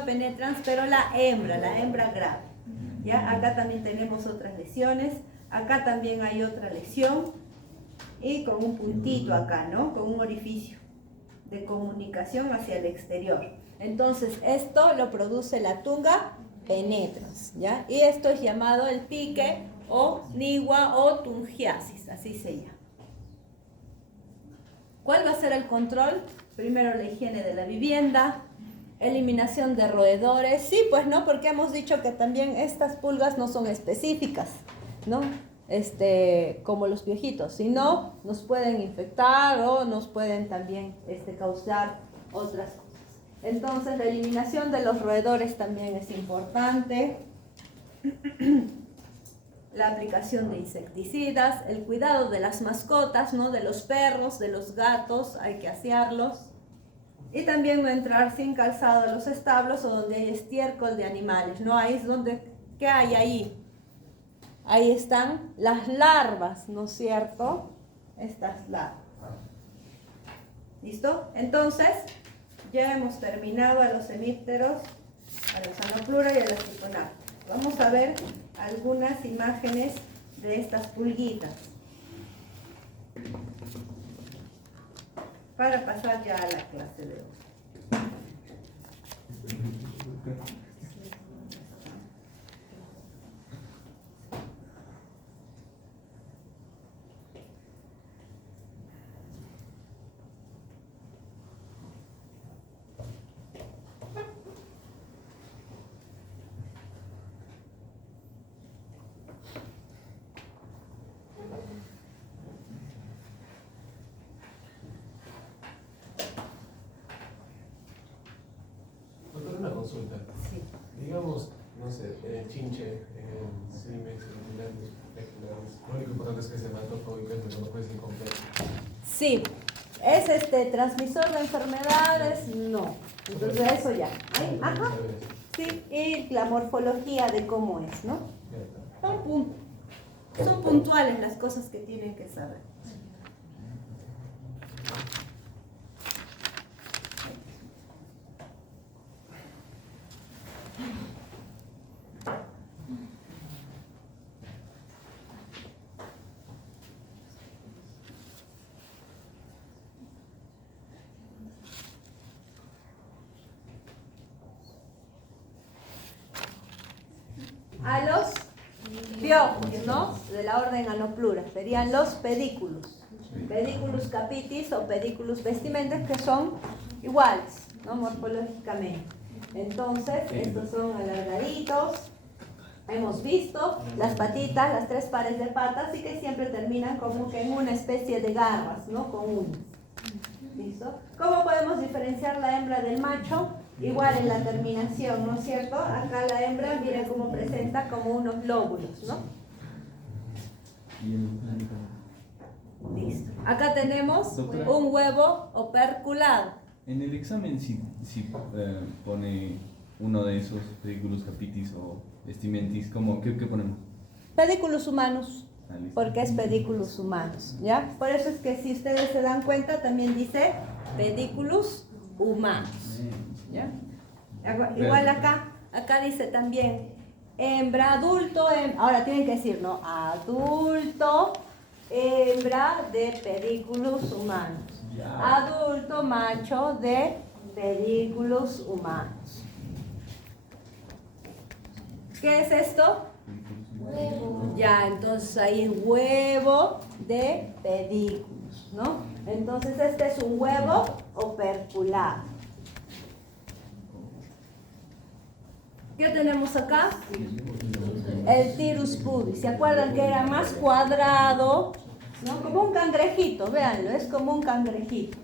penetrans, pero la hembra grave. ¿Ya? Acá también tenemos otras lesiones. Acá también hay otra lesión y con un puntito acá, ¿no? Con un orificio de comunicación hacia el exterior. Entonces, esto lo produce la tunga penetrans, ¿ya? Y esto es llamado el pique o nigua o tungiasis, así se llama. ¿Cuál va a ser el control? Primero la higiene de la vivienda, eliminación de roedores. Sí, pues no, porque hemos dicho que también estas pulgas no son específicas, ¿no? Como los viejitos, sino nos pueden infectar o nos pueden también causar otras cosas. Entonces la eliminación de los roedores también es importante. La aplicación de insecticidas, el cuidado de las mascotas, ¿no? De los perros, de los gatos, hay que asearlos. Y también no entrar sin calzado a los establos o donde hay estiércol de animales, ¿no? Ahí es donde, ¿qué hay ahí? Ahí están las larvas, ¿no es cierto? Estas larvas. ¿Listo? Entonces, ya hemos terminado a los hemípteros, a los Anoplura y a los Ciconaptera. Vamos a ver algunas imágenes de estas pulguitas para pasar ya a la clase de hoy. Consulta. Sí. Digamos, no sé, en el chinche, en el Cimex, en el lo único importante es que se hematofóbico, pero no puede ser incompleto. Sí. ¿Es transmisor de enfermedades? No. Entonces eso ya. Ajá. Sí, y la morfología de cómo es, ¿no? Son puntuales las cosas que tienen que saber. A los bióforos, ¿no? De la orden Anoplura, serían los pedículos. Pedículos capitis o pedículos vestimentas, que son iguales, ¿no? Morfológicamente. Entonces, estos son alargaditos. Hemos visto las patitas, las tres pares de patas, y que siempre terminan como que en una especie de garras, ¿no? Con uñas. ¿Listo? ¿Cómo podemos diferenciar la hembra del macho? Igual en la terminación, ¿no es cierto? Acá la hembra, miren cómo presenta como unos lóbulos, ¿no? Listo. Acá tenemos Doctora, un huevo operculado. en el examen si pone uno de esos pedículos capitis o vestimentis, ¿qué ponemos? Pedículos humanos. porque es pedículos humanos, ¿ya? Por eso es que si ustedes se dan cuenta, también dice pedículos humanos, ¿ya? Igual acá dice también hembra, adulto, ahora tienen que decir, ¿no? Adulto, hembra de pedículos humanos. Adulto, macho de pedículos humanos. ¿Qué es esto? Huevo. Ya, entonces ahí huevo de pedículos, ¿no? Entonces este es un huevo operculado. ¿Qué tenemos acá? El tirus pubis. ¿Se acuerdan que era más cuadrado? ¿No? Como un cangrejito, véanlo, es como un cangrejito.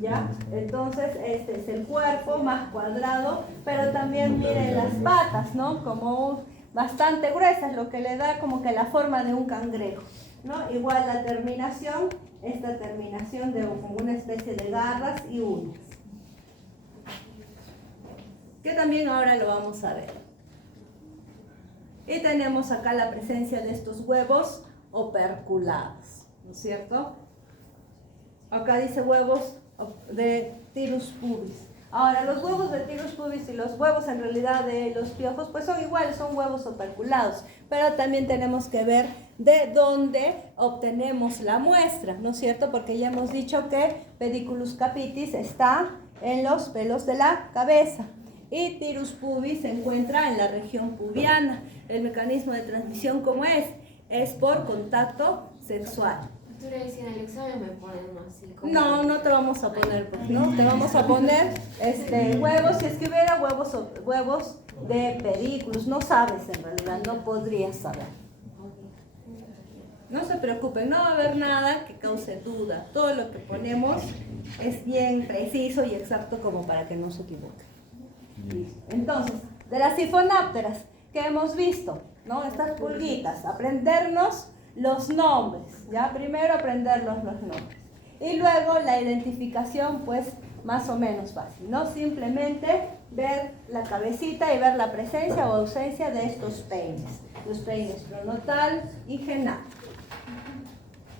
¿Ya? Entonces este es el cuerpo más cuadrado, pero también miren las patas, ¿no? Como bastante gruesas, lo que le da como que la forma de un cangrejo, ¿no? Igual la terminación, esta terminación de como una especie de garras y uñas. Que también ahora lo vamos a ver. Y tenemos acá la presencia de estos huevos operculados, ¿no es cierto? Acá dice huevos de tirus pubis. Ahora, los huevos de tirus pubis y los huevos en realidad de los piojos, pues son iguales, son huevos operculados. Pero también tenemos que ver de dónde obtenemos la muestra, ¿no es cierto? Porque ya hemos dicho que Pediculus capitis está en los pelos de la cabeza. Y tirus pubis se encuentra en la región pubiana. El mecanismo de transmisión, ¿cómo es? Es por contacto sexual. Tú le decías en el examen me ponen así como... No, no te vamos a poner, pues, ¿no? Te vamos a poner huevos, si es que hubiera huevos de pedículos. No sabes en realidad, no podrías saber. No se preocupen, no va a haber nada que cause duda. Todo lo que ponemos es bien preciso y exacto como para que no se equivoquen. Entonces, de las sifonápteras que hemos visto, ¿no? Estas pulguitas, aprendernos los nombres, ¿ya? Primero aprendernos los nombres. Y luego la identificación, pues, más o menos fácil, ¿no? Simplemente ver la cabecita y ver la presencia o ausencia de estos peines. Los peines pronotal y genal.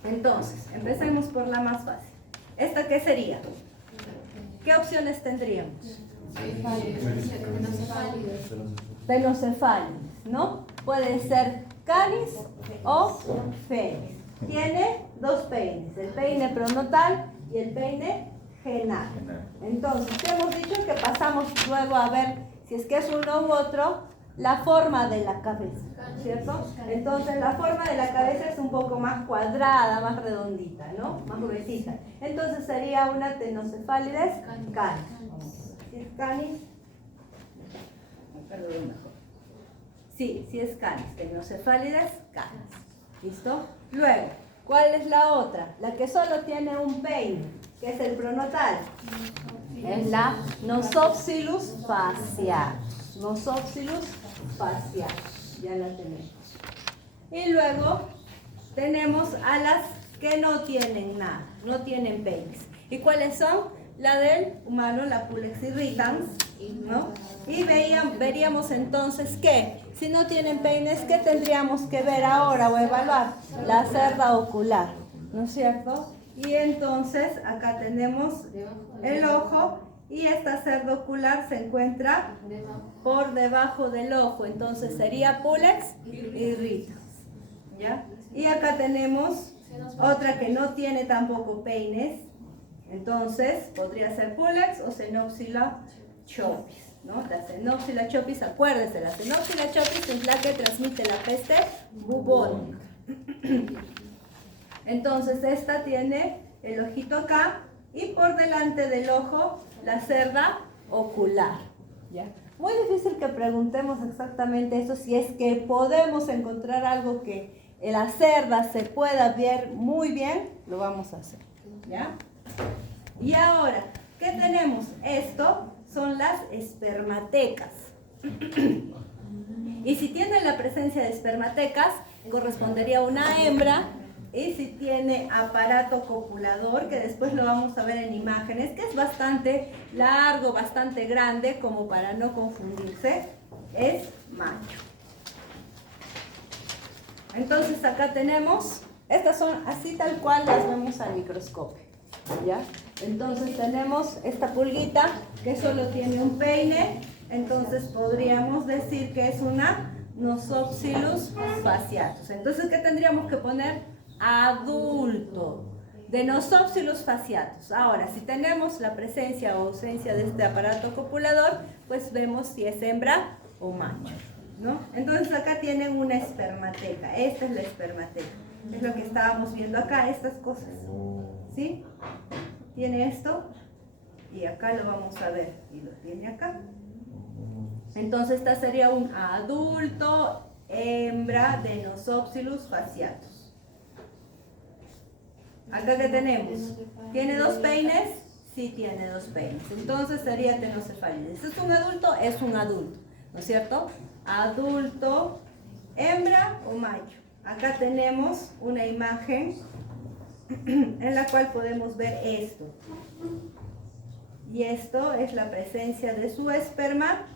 Entonces, empecemos por la más fácil. ¿Esta qué sería? ¿Qué opciones tendríamos? Penocefálides, ¿no? Puede ser canis o fenis. Tiene dos peines, el peine pronotal y el peine genal. Entonces, hemos dicho que pasamos luego a ver si es que es uno u otro, la forma de la cabeza, ¿cierto? Entonces, la forma de la cabeza es un poco más cuadrada, más redondita, ¿no? Más gruesita. Entonces, sería una tenocefálides canis. Si es canis, perdón, mejor. Sí, si es canis, tenocefálides canis. ¿Listo? Luego, ¿cuál es la otra? La que solo tiene un peine, que es el pronotal. Es la Nosopsilus fasciatus. Nosopsilus fasciatus. Ya la tenemos. Y luego tenemos a las que no tienen nada, no tienen peines. ¿Y cuáles son? La del humano, la Pulex irritans, ¿no? Y veríamos entonces que, si no tienen peines, ¿qué tendríamos que ver ahora o evaluar? La cerda ocular, ¿no es cierto? Y entonces acá tenemos el ojo y esta cerda ocular se encuentra por debajo del ojo, entonces sería Pulex irritans, ¿ya? Y acá tenemos otra que no tiene tampoco peines. Entonces, podría ser Pulex o Xenoxila chopis, ¿no? La Xenoxila chopis, acuérdense, la Xenoxila chopis es la que transmite la peste bubónica. Entonces, esta tiene el ojito acá y por delante del ojo la cerda ocular, ¿ya? Muy difícil que preguntemos exactamente eso, si es que podemos encontrar algo que en la cerda se pueda ver muy bien, lo vamos a hacer, ¿ya? Y ahora, ¿qué tenemos? Esto son las espermatecas. Y si tiene la presencia de espermatecas, correspondería a una hembra. Y si tiene aparato copulador, que después lo vamos a ver en imágenes, que es bastante largo, bastante grande, como para no confundirse, es macho. Entonces acá tenemos, estas son así tal cual las vemos al microscopio, ¿ya? Entonces tenemos esta pulguita que solo tiene un peine, entonces podríamos decir que es una Nosopsilus fasciatus. Entonces, ¿qué tendríamos que poner? Adulto, de Nosopsilus fasciatus. Ahora, si tenemos la presencia o ausencia de este aparato copulador, pues vemos si es hembra o macho, ¿no? Entonces acá tienen una espermateca, esta es la espermateca, es lo que estábamos viendo acá, estas cosas, ¿sí? Tiene esto y acá lo vamos a ver y lo tiene acá. Entonces esta sería un adulto hembra de Nosopsilus fasciatus. Acá que tenemos, ¿tiene dos peines? Sí tiene dos peines, entonces sería Tenocefalides. ¿Es un adulto? Es un adulto, ¿no es cierto? Adulto, hembra o macho. Acá tenemos una imagen en la cual podemos ver esto. Y esto es la presencia de su espermateca.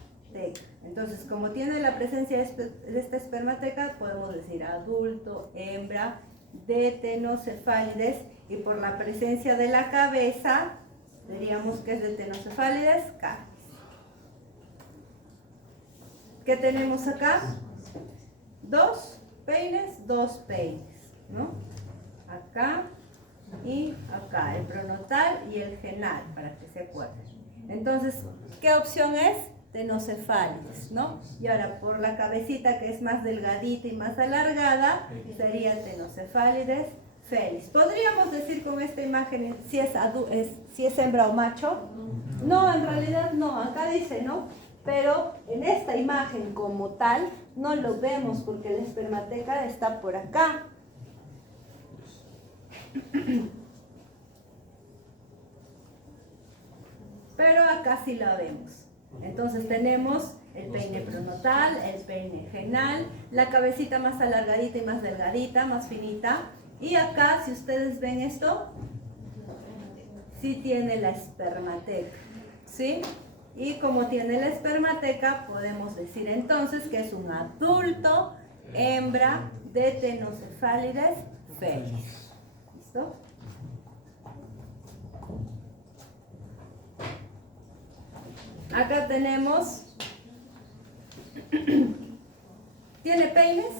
Entonces, como tiene la presencia de esta espermateca, podemos decir adulto, hembra, de Tenocefalides, y por la presencia de la cabeza, diríamos que es de Tenocefalides canis. ¿Qué tenemos acá? Dos peines, ¿no? Acá y acá, el pronotal y el genal, para que se acuerden. Entonces, ¿qué opción es? Tenocefalides, ¿no? Y ahora, por la cabecita que es más delgadita y más alargada, sería Tenocefalides felis. ¿Podríamos decir con esta imagen si es hembra o macho? No, en realidad no, acá dice, ¿no? Pero en esta imagen como tal, no lo vemos porque la espermateca está por acá. Pero acá sí la vemos. Entonces tenemos el peine pronotal, el peine genal, la cabecita más alargadita y más delgadita, más finita. Y acá, si ustedes ven esto, sí tiene la espermateca, ¿sí? Y como tiene la espermateca, podemos decir entonces que es un adulto hembra de Tenocefalides felis. ¿Listo? Acá tenemos, ¿tiene peines?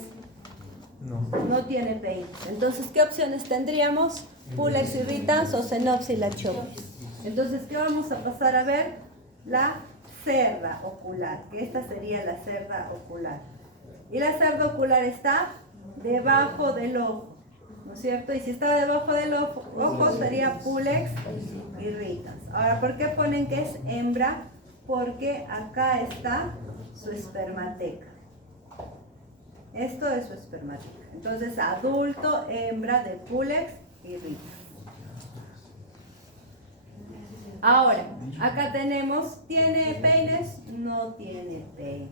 No tiene peines. Entonces, ¿qué opciones tendríamos? Pulex irritans o Xenopsila chopis. Entonces, ¿qué vamos a pasar a ver? La cerda ocular, que esta sería la cerda ocular. Y la cerda ocular está debajo del ojo, ¿no es cierto? Y si está debajo del ojo sería Pulex irritans. Ahora, ¿por qué ponen que es hembra? Porque acá está su espermateca. Esto es su espermateca. Entonces, adulto, hembra de Pulex irritans. Ahora, acá tenemos, ¿tiene peines? No tiene peines,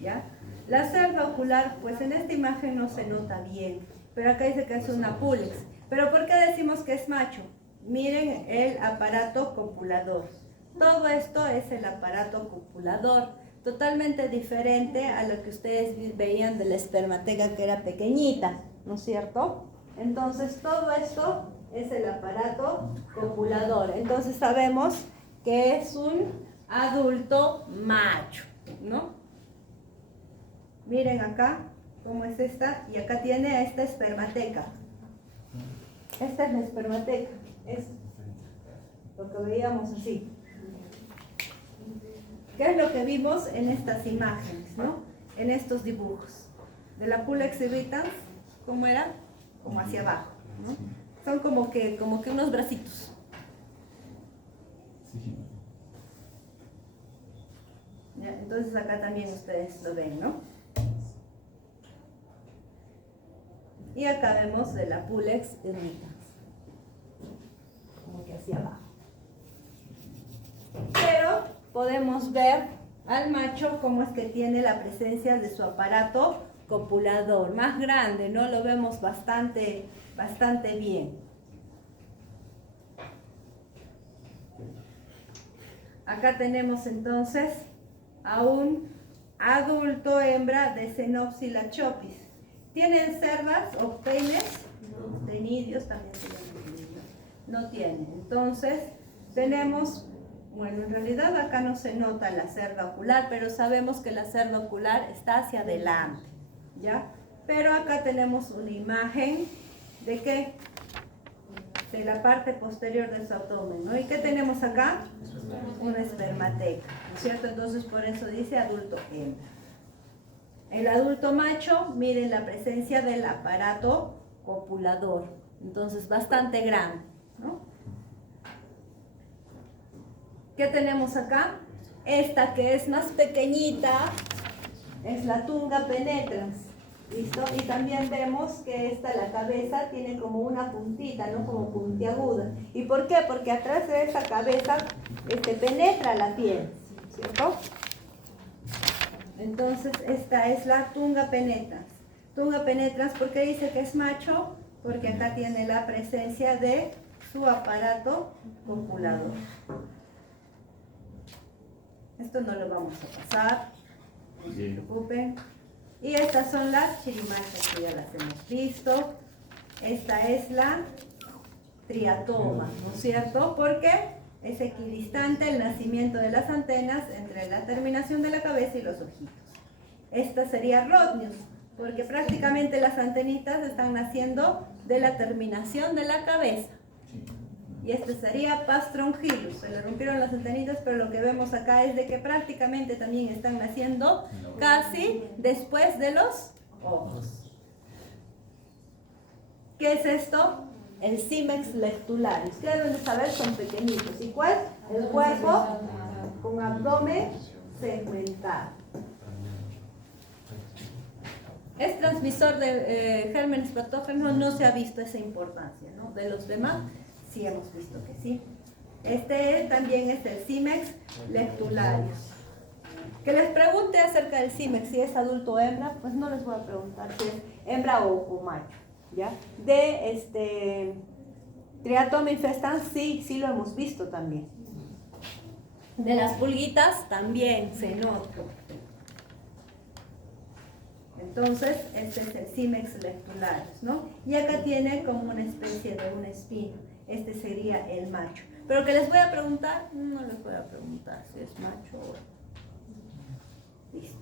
¿ya? La cerda ocular, pues en esta imagen no se nota bien, pero acá dice que es una Pulex. ¿Pero por qué decimos que es macho? Miren el aparato copulador. Todo esto es el aparato copulador, totalmente diferente a lo que ustedes veían de la espermateca, que era pequeñita, ¿no es cierto? Entonces, todo esto es el aparato copulador. Entonces sabemos que es un adulto macho, ¿no? Miren acá cómo es esta, y acá tiene esta espermateca. Esta es la espermateca, es lo que veíamos así. ¿Qué es lo que vimos en estas imágenes, ¿no? En estos dibujos? De la Pulex irritans, ¿cómo era? Como hacia abajo, ¿no? Son como que unos bracitos. ¿Ya? Entonces acá también ustedes lo ven, ¿no? Y acá vemos de la Pulex irritans, como que hacia abajo. Pero podemos ver al macho cómo es que tiene la presencia de su aparato copulador más grande, ¿no? Lo vemos bastante bien. Acá tenemos entonces a un adulto hembra de Xenopsila chopis. ¿Tienen cerdas o peines? Ctenidios también se llaman. No tienen. Entonces, tenemos, bueno, en realidad acá no se nota la cerda ocular, pero sabemos que la cerda ocular está hacia adelante, ¿ya? Pero acá tenemos una imagen ¿de qué? De la parte posterior de su abdomen, ¿no? ¿Y qué tenemos acá? Una espermateca, ¿no es cierto? Entonces, por eso dice adulto hembra. El adulto macho, miren la presencia del aparato copulador, entonces bastante grande, ¿no? ¿Qué tenemos acá? Esta que es más pequeñita es la tunga penetrans, ¿listo? Y también vemos que esta, la cabeza, tiene como una puntita, ¿no? Como puntiaguda. ¿Y por qué? Porque atrás de esa cabeza penetra la piel, ¿cierto? Entonces, esta es la tunga penetrans. Tunga penetrans, ¿por qué dice que es macho? Porque acá tiene la presencia de su aparato copulador. Esto no lo vamos a pasar, no se preocupen. Y estas son las chirimachas que ya las hemos visto. Esta es la triatoma, ¿no es cierto? Porque es equidistante el nacimiento de las antenas entre la terminación de la cabeza y los ojitos. Esta sería Rodnius, porque prácticamente las antenitas están naciendo de la terminación de la cabeza. Y este sería Pastrongylus. Se le rompieron las antenitas, pero lo que vemos acá es de que prácticamente también están naciendo casi después de los ojos. ¿Qué es esto? El Simex lectularis. ¿Qué deben de saber? Son pequeñitos. ¿Y cuál? El cuerpo con abdomen segmentado. Es transmisor de gérmenes patógenos, no se ha visto esa importancia, ¿no? De los demás sí hemos visto que sí. Este también es el Simex lectularius. Que les pregunte acerca del Simex, si es adulto o hembra, pues no les voy a preguntar si es hembra o macho, ¿ya? De Triatoma infestans, sí lo hemos visto también. De las pulguitas también se nota. Entonces, este es el Simex lectularius, ¿no? Y acá tiene como una especie de un espino. Este sería el macho. Pero que les voy a preguntar, no les voy a preguntar si es macho o... Listo.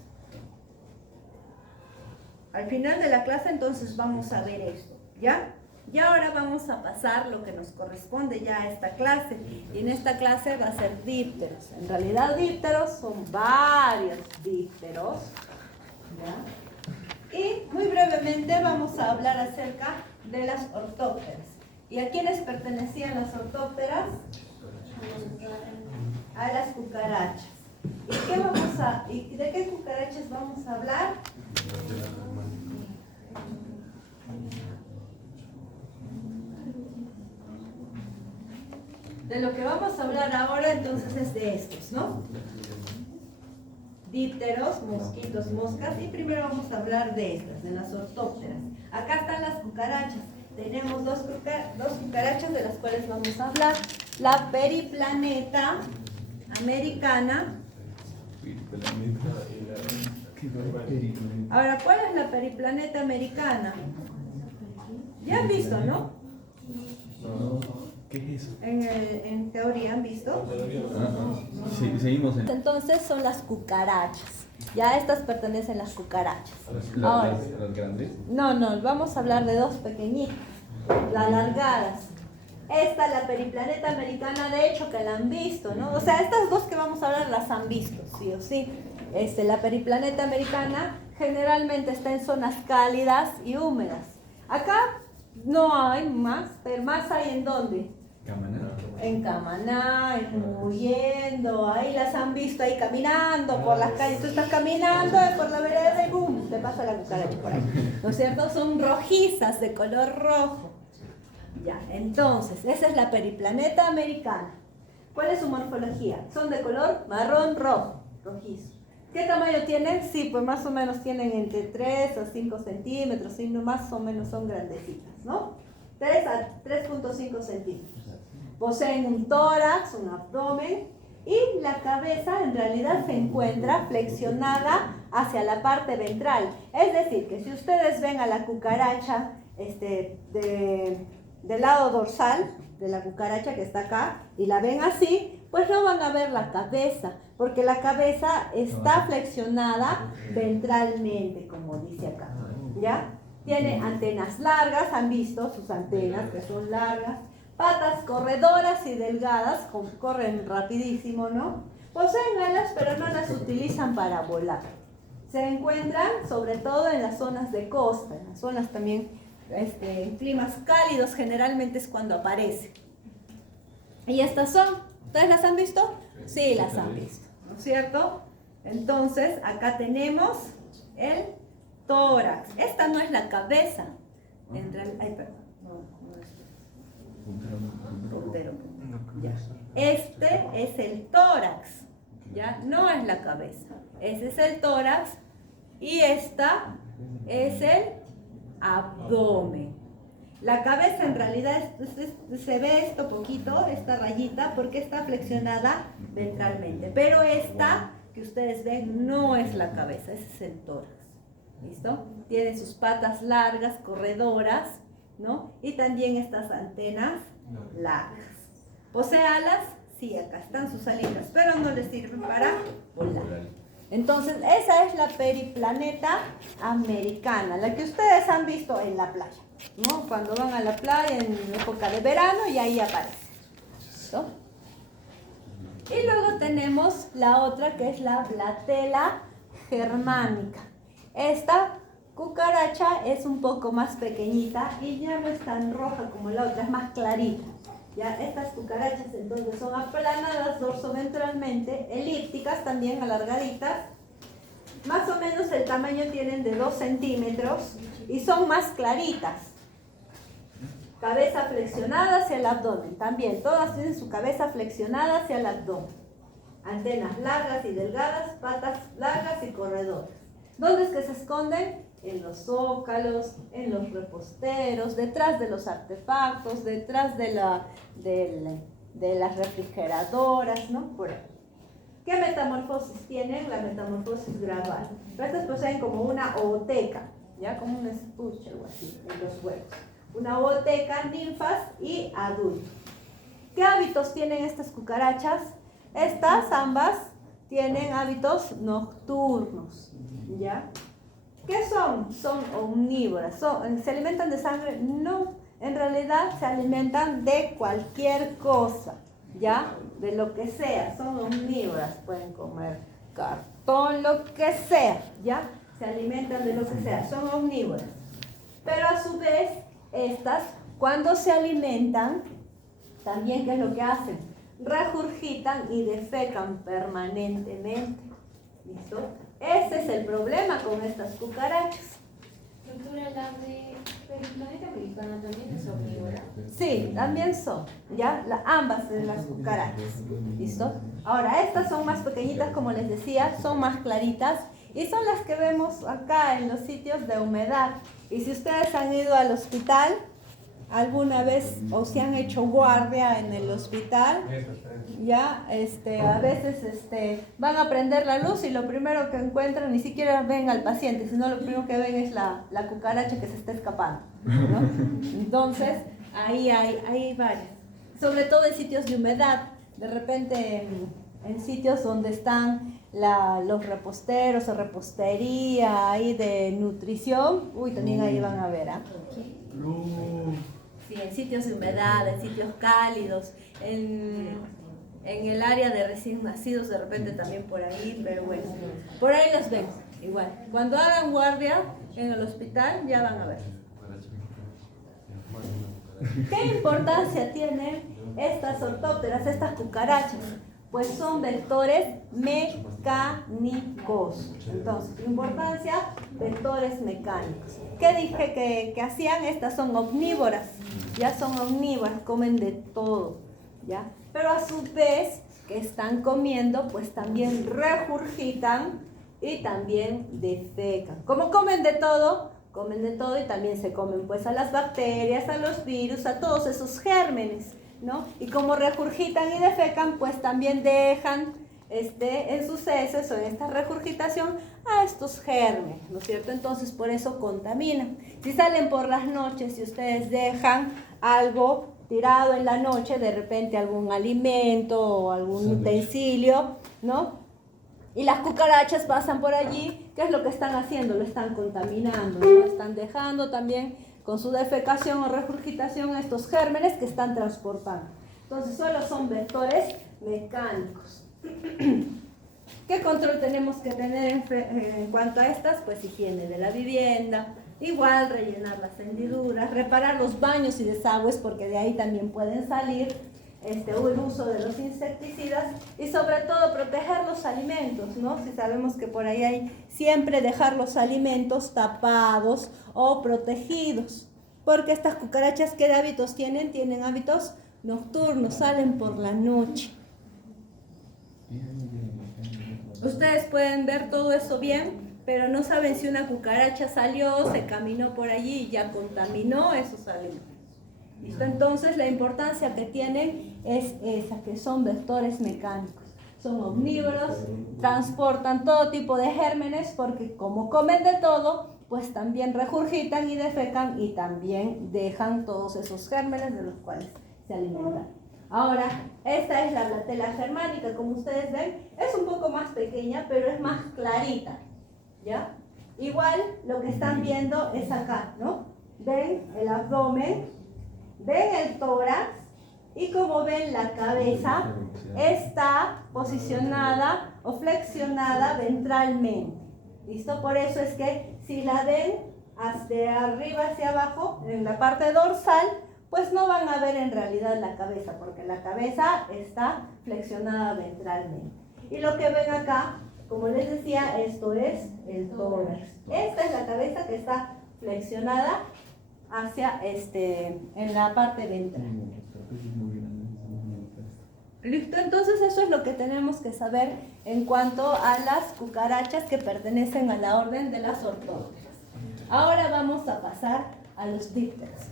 Al final de la clase, entonces, vamos a ver esto, ¿ya? Y ahora vamos a pasar lo que nos corresponde ya a esta clase. Y en esta clase va a ser dípteros. En realidad, dípteros son varios dípteros, ¿ya? Y muy brevemente vamos a hablar acerca de las ortópteras. ¿Y a quiénes pertenecían las ortópteras? A las cucarachas. ¿Y de qué cucarachas vamos a hablar? De lo que vamos a hablar ahora entonces es de estos, ¿no? Dípteros, mosquitos, moscas, y primero vamos a hablar de estas, de las ortópteras. Acá están las cucarachas. Tenemos dos cucarachas de las cuales vamos a hablar. La periplaneta americana. Ahora, ¿cuál es la periplaneta americana? Ya han visto, ¿no? ¿Qué es eso? En teoría han visto. Sí, seguimos en... Entonces son las cucarachas. Ya estas pertenecen a las cucarachas. ¿Las grandes? No, vamos a hablar de dos pequeñitas, las alargadas. Esta, la periplaneta americana, de hecho que la han visto, ¿no? O sea, estas dos que vamos a hablar las han visto, sí o sí. La periplaneta americana generalmente está en zonas cálidas y húmedas. Acá no hay más, pero más hay en ¿dónde? Camaná. En Camaná, en Muyendo, ahí las han visto ahí caminando por las calles. Tú estás caminando por la vereda y ¡bum! Te pasa la cucaracha por ahí. ¿No es cierto? Son rojizas, de color rojo. Ya, entonces, esa es la periplaneta americana. ¿Cuál es su morfología? Son de color marrón rojo, rojizo. ¿Qué tamaño tienen? Sí, pues más o menos tienen entre 3 a 5 centímetros, sí, más o menos son grandecitas, ¿no? 3 a 3.5 centímetros. Poseen un tórax, un abdomen, y la cabeza en realidad se encuentra flexionada hacia la parte ventral. Es decir, que si ustedes ven a la cucaracha del lado dorsal de la cucaracha que está acá y la ven así, pues no van a ver la cabeza, porque la cabeza está flexionada ventralmente, como dice acá, ¿ya? Tiene antenas largas, han visto sus antenas que son largas, patas corredoras y delgadas, corren rapidísimo, ¿no? Poseen alas, pero no las utilizan para volar. Se encuentran sobre todo en las zonas de costa, en las zonas también, en climas cálidos generalmente es cuando aparece. Y estas son, ¿ustedes las han visto? Sí, las han visto, ¿no es cierto? Entonces, acá tenemos el tórax. Esta no es la cabeza. En realidad, ay, perdón. No es puntero. Ya. Este es el tórax, ¿ya? No es la cabeza. Ese es el tórax y esta es el abdomen. La cabeza en realidad se ve esto poquito, esta rayita, porque está flexionada ventralmente. Pero esta que ustedes ven no es la cabeza, ese es el tórax. ¿Listo? Tiene sus patas largas, corredoras, ¿no? Y también estas antenas largas. ¿Posee alas? Sí, acá están sus alitas, pero no les sirven para volar. Entonces, esa es la periplaneta americana, la que ustedes han visto en la playa, ¿no? Cuando van a la playa en época de verano y ahí aparece. ¿Listo? Y luego tenemos la otra que es la Blatela germánica. Esta cucaracha es un poco más pequeñita y ya no es tan roja como la otra, es más clarita. Ya, estas cucarachas entonces son aplanadas dorsoventralmente, elípticas también, alargaditas. Más o menos el tamaño tienen de 2 centímetros y son más claritas. Cabeza flexionada hacia el abdomen, también todas tienen su cabeza flexionada hacia el abdomen. Antenas largas y delgadas, patas largas y corredoras. ¿Dónde es que se esconden? En los zócalos, en los reposteros, detrás de los artefactos, detrás de las refrigeradoras, ¿no? Por ahí. ¿Qué metamorfosis tienen? La metamorfosis gradual. Estas poseen como una ooteca, ¿ya? Como un estuche, algo así, en los huevos. Una ooteca, ninfas y adultos. ¿Qué hábitos tienen estas cucarachas? Estas ambas tienen hábitos nocturnos, ¿ya? ¿Qué son? Son omnívoras. ¿Se alimentan de sangre? No, en realidad se alimentan de cualquier cosa, ¿ya? De lo que sea, son omnívoras, pueden comer cartón, lo que sea, ¿ya? Se alimentan de lo que sea, son omnívoras. Pero a su vez, estas, cuando se alimentan, también, ¿qué es lo que hacen? Regurgitan y defecan permanentemente, ¿listo? Ese es el problema con estas cucarachas. Doctora, la de periplaneta americana también es omnívora. Sí, también son, ¿ya? Ambas de las cucarachas, ¿listo? Ahora, estas son más pequeñitas, como les decía, son más claritas y son las que vemos acá en los sitios de humedad. Y si ustedes han ido al hospital alguna vez o si han hecho guardia en el hospital, ya, a veces van a prender la luz y lo primero que encuentran, ni siquiera ven al paciente, sino lo primero que ven es la cucaracha que se está escapando, ¿no? Entonces, ahí hay varias, sobre todo en sitios de humedad, de repente en sitios donde están los reposteros o repostería, ahí de nutrición, también ahí van a ver, ¿ah? Sí, en sitios de humedad, en sitios cálidos, en el área de recién nacidos, de repente también por ahí, pero bueno, por ahí los ven, igual. Cuando hagan guardia en el hospital, ya van a ver. ¿Qué importancia tienen estas ortópteras, estas cucarachas? Pues son vectores mecánicos. Entonces, importancia, vectores mecánicos. ¿Qué dije que hacían? Estas son omnívoras, ya son omnívoras, comen de todo, ¿ya? Pero a su vez, que están comiendo, pues también regurgitan y también defecan. Como comen de todo y también se comen pues a las bacterias, a los virus, a todos esos gérmenes, ¿no? Y como regurgitan y defecan, pues también dejan en sus heces o en esta regurgitación a estos gérmenes, ¿no es cierto? Entonces por eso contaminan. Si salen por las noches y ustedes dejan algo tirado en la noche, de repente algún alimento o algún utensilio, ¿no? Y las cucarachas pasan por allí, ¿qué es lo que están haciendo? Lo están contaminando, ¿no? Están dejando también con su defecación o regurgitación estos gérmenes que están transportando. Entonces solo son vectores mecánicos. ¿Qué control tenemos que tener en cuanto a estas? Pues higiene de la vivienda, igual rellenar las hendiduras, reparar los baños y desagües porque de ahí también pueden salir el uso de los insecticidas y sobre todo proteger los alimentos, ¿no? Si sabemos que por ahí hay siempre dejar los alimentos tapados o protegidos, porque estas cucarachas, ¿qué hábitos tienen? Tienen hábitos nocturnos, salen por la noche. Ustedes pueden ver todo eso bien, pero no saben si una cucaracha salió, se caminó por allí y ya contaminó esos alimentos. ¿Listo? Entonces la importancia que tienen es esa, que son vectores mecánicos. Son omnívoros, transportan todo tipo de gérmenes porque como comen de todo, pues también regurgitan y defecan y también dejan todos esos gérmenes de los cuales se alimentan. Ahora, esta es la blatela germánica, como ustedes ven, es un poco más pequeña, pero es más clarita, ¿ya? Igual lo que están viendo es acá, ¿no? Ven el abdomen, ven el tórax y como ven la cabeza está posicionada o flexionada ventralmente. ¿Listo? Por eso es que si la ven de arriba hacia abajo, en la parte dorsal, pues no van a ver en realidad la cabeza, porque la cabeza está flexionada ventralmente. Y lo que ven acá, como les decía, esto es el tórax. Esta es la cabeza que está flexionada hacia en la parte ventral. Listo, entonces eso es lo que tenemos que saber en cuanto a las cucarachas que pertenecen a la orden de las ortópteras. Ahora vamos a pasar a los dípteros.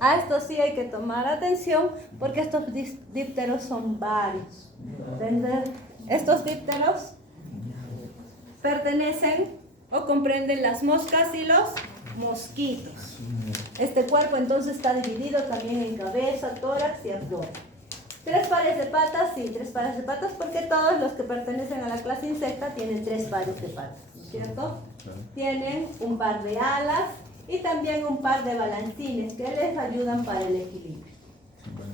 A esto sí hay que tomar atención porque estos dípteros son varios. Estos dípteros pertenecen o comprenden las moscas y los mosquitos. Este cuerpo entonces está dividido también en cabeza, tórax y abdomen. 3 pares de patas, sí, 3 pares de patas porque todos los que pertenecen a la clase insecta tienen 3 pares de patas, ¿no es cierto? Tienen un par de alas y también un par de balancines que les ayudan para el equilibrio.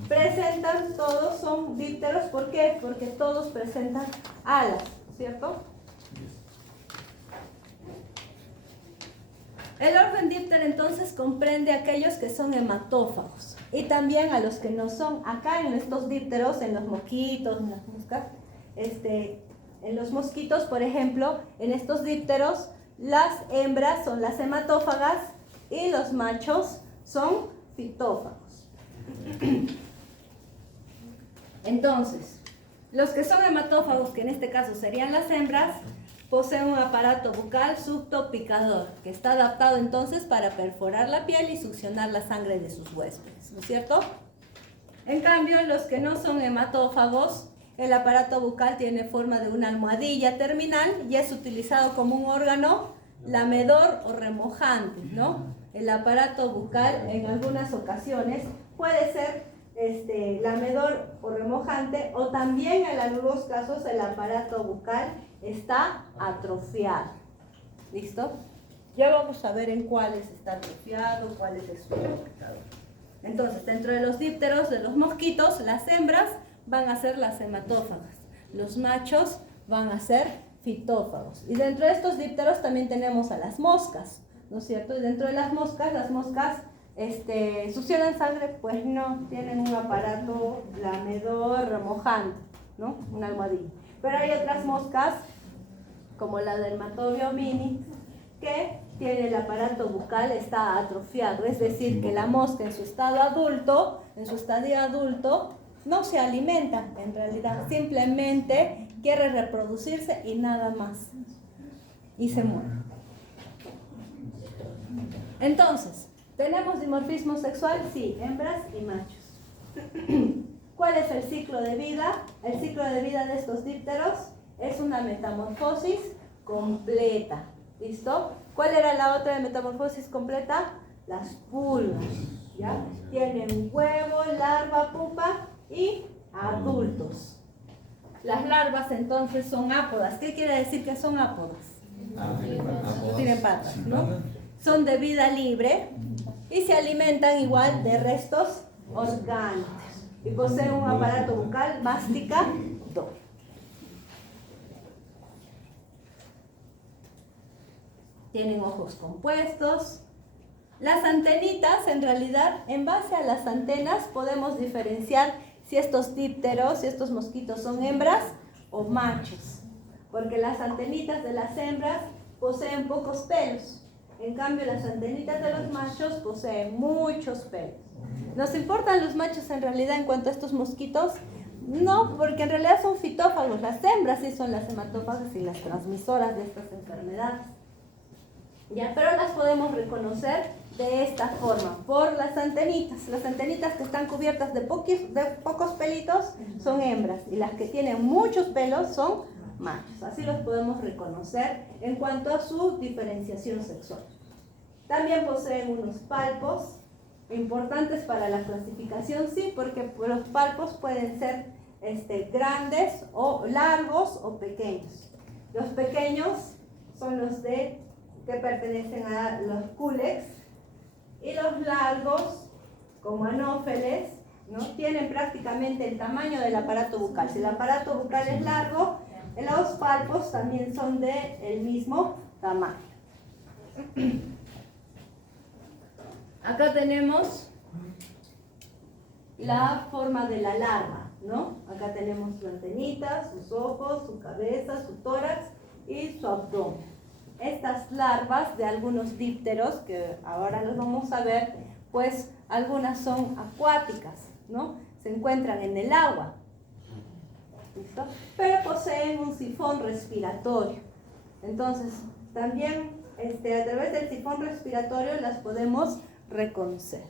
Presentan, todos son dípteros, ¿por qué? Porque todos presentan alas, ¿cierto? El orden díptero entonces comprende aquellos que son hematófagos y también a los que no son. Acá en estos dípteros, en los mosquitos, en las moscas, en los mosquitos, por ejemplo, en estos dípteros, las hembras son las hematófagas y los machos son fitófagos. Entonces, los que son hematófagos, que en este caso serían las hembras, poseen un aparato bucal suctopicador, que está adaptado entonces para perforar la piel y succionar la sangre de sus huéspedes, ¿no es cierto? En cambio, los que no son hematófagos, el aparato bucal tiene forma de una almohadilla terminal y es utilizado como un órgano lamedor o remojante, ¿no? El aparato bucal en algunas ocasiones puede ser lamedor o remojante, o también en algunos casos el aparato bucal está atrofiado. ¿Listo? Ya vamos a ver en cuáles está atrofiado, cuáles es remojado. Entonces, dentro de los dípteros de los mosquitos, las hembras van a ser las hematófagas, los machos van a ser fitófagos. Y dentro de estos dípteros también tenemos a las moscas, ¿no es cierto? Y dentro de las moscas succionan sangre, pues no, tienen un aparato lamedor remojante, ¿no? Una almohadilla. Pero hay otras moscas, como la Dermatobiomini, que tiene el aparato bucal, está atrofiado, es decir, que la mosca en su estado adulto, en su estadio adulto, no se alimenta en realidad, simplemente quiere reproducirse y nada más, y se muere. Entonces, ¿tenemos dimorfismo sexual? Sí, hembras y machos. ¿Cuál es el ciclo de vida? El ciclo de vida de estos dípteros es una metamorfosis completa. ¿Listo? ¿Cuál era la otra de metamorfosis completa? Las pulgas. ¿Ya? Tienen huevo, larva, pupa y adultos. Las larvas entonces son ápodas. ¿Qué quiere decir que son ápodas? No tienen patas, ¿no? Son de vida libre y se alimentan igual de restos orgánicos. Y poseen un aparato bucal masticador. Tienen ojos compuestos. Las antenitas, en realidad, en base a las antenas podemos diferenciar si estos dípteros, si estos mosquitos son hembras o machos. Porque las antenitas de las hembras poseen pocos pelos. En cambio, las antenitas de los machos poseen muchos pelos. ¿Nos importan los machos en realidad en cuanto a estos mosquitos? No, porque en realidad son fitófagos. Las hembras sí son las hematófagas y las transmisoras de estas enfermedades. Ya, pero las podemos reconocer de esta forma, por las antenitas. Las antenitas que están cubiertas de pocos pelitos son hembras y las que tienen muchos pelos son machos. Así los podemos reconocer en cuanto a su diferenciación sexual. También poseen unos palpos importantes para la clasificación, sí, porque los palpos pueden ser grandes o largos o pequeños. Los pequeños son los que pertenecen a los culex, y los largos, como anófeles, ¿no? Tienen prácticamente el tamaño del aparato bucal. Si el aparato bucal es largo, los palpos también son del mismo tamaño. Acá tenemos la forma de la larva, ¿no? Acá tenemos su antenita, sus ojos, su cabeza, su tórax y su abdomen. Estas larvas de algunos dípteros, que ahora los vamos a ver, pues algunas son acuáticas, ¿no? Se encuentran en el agua, ¿listo? Pero poseen un sifón respiratorio. Entonces, también a través del sifón respiratorio las podemos reconocer.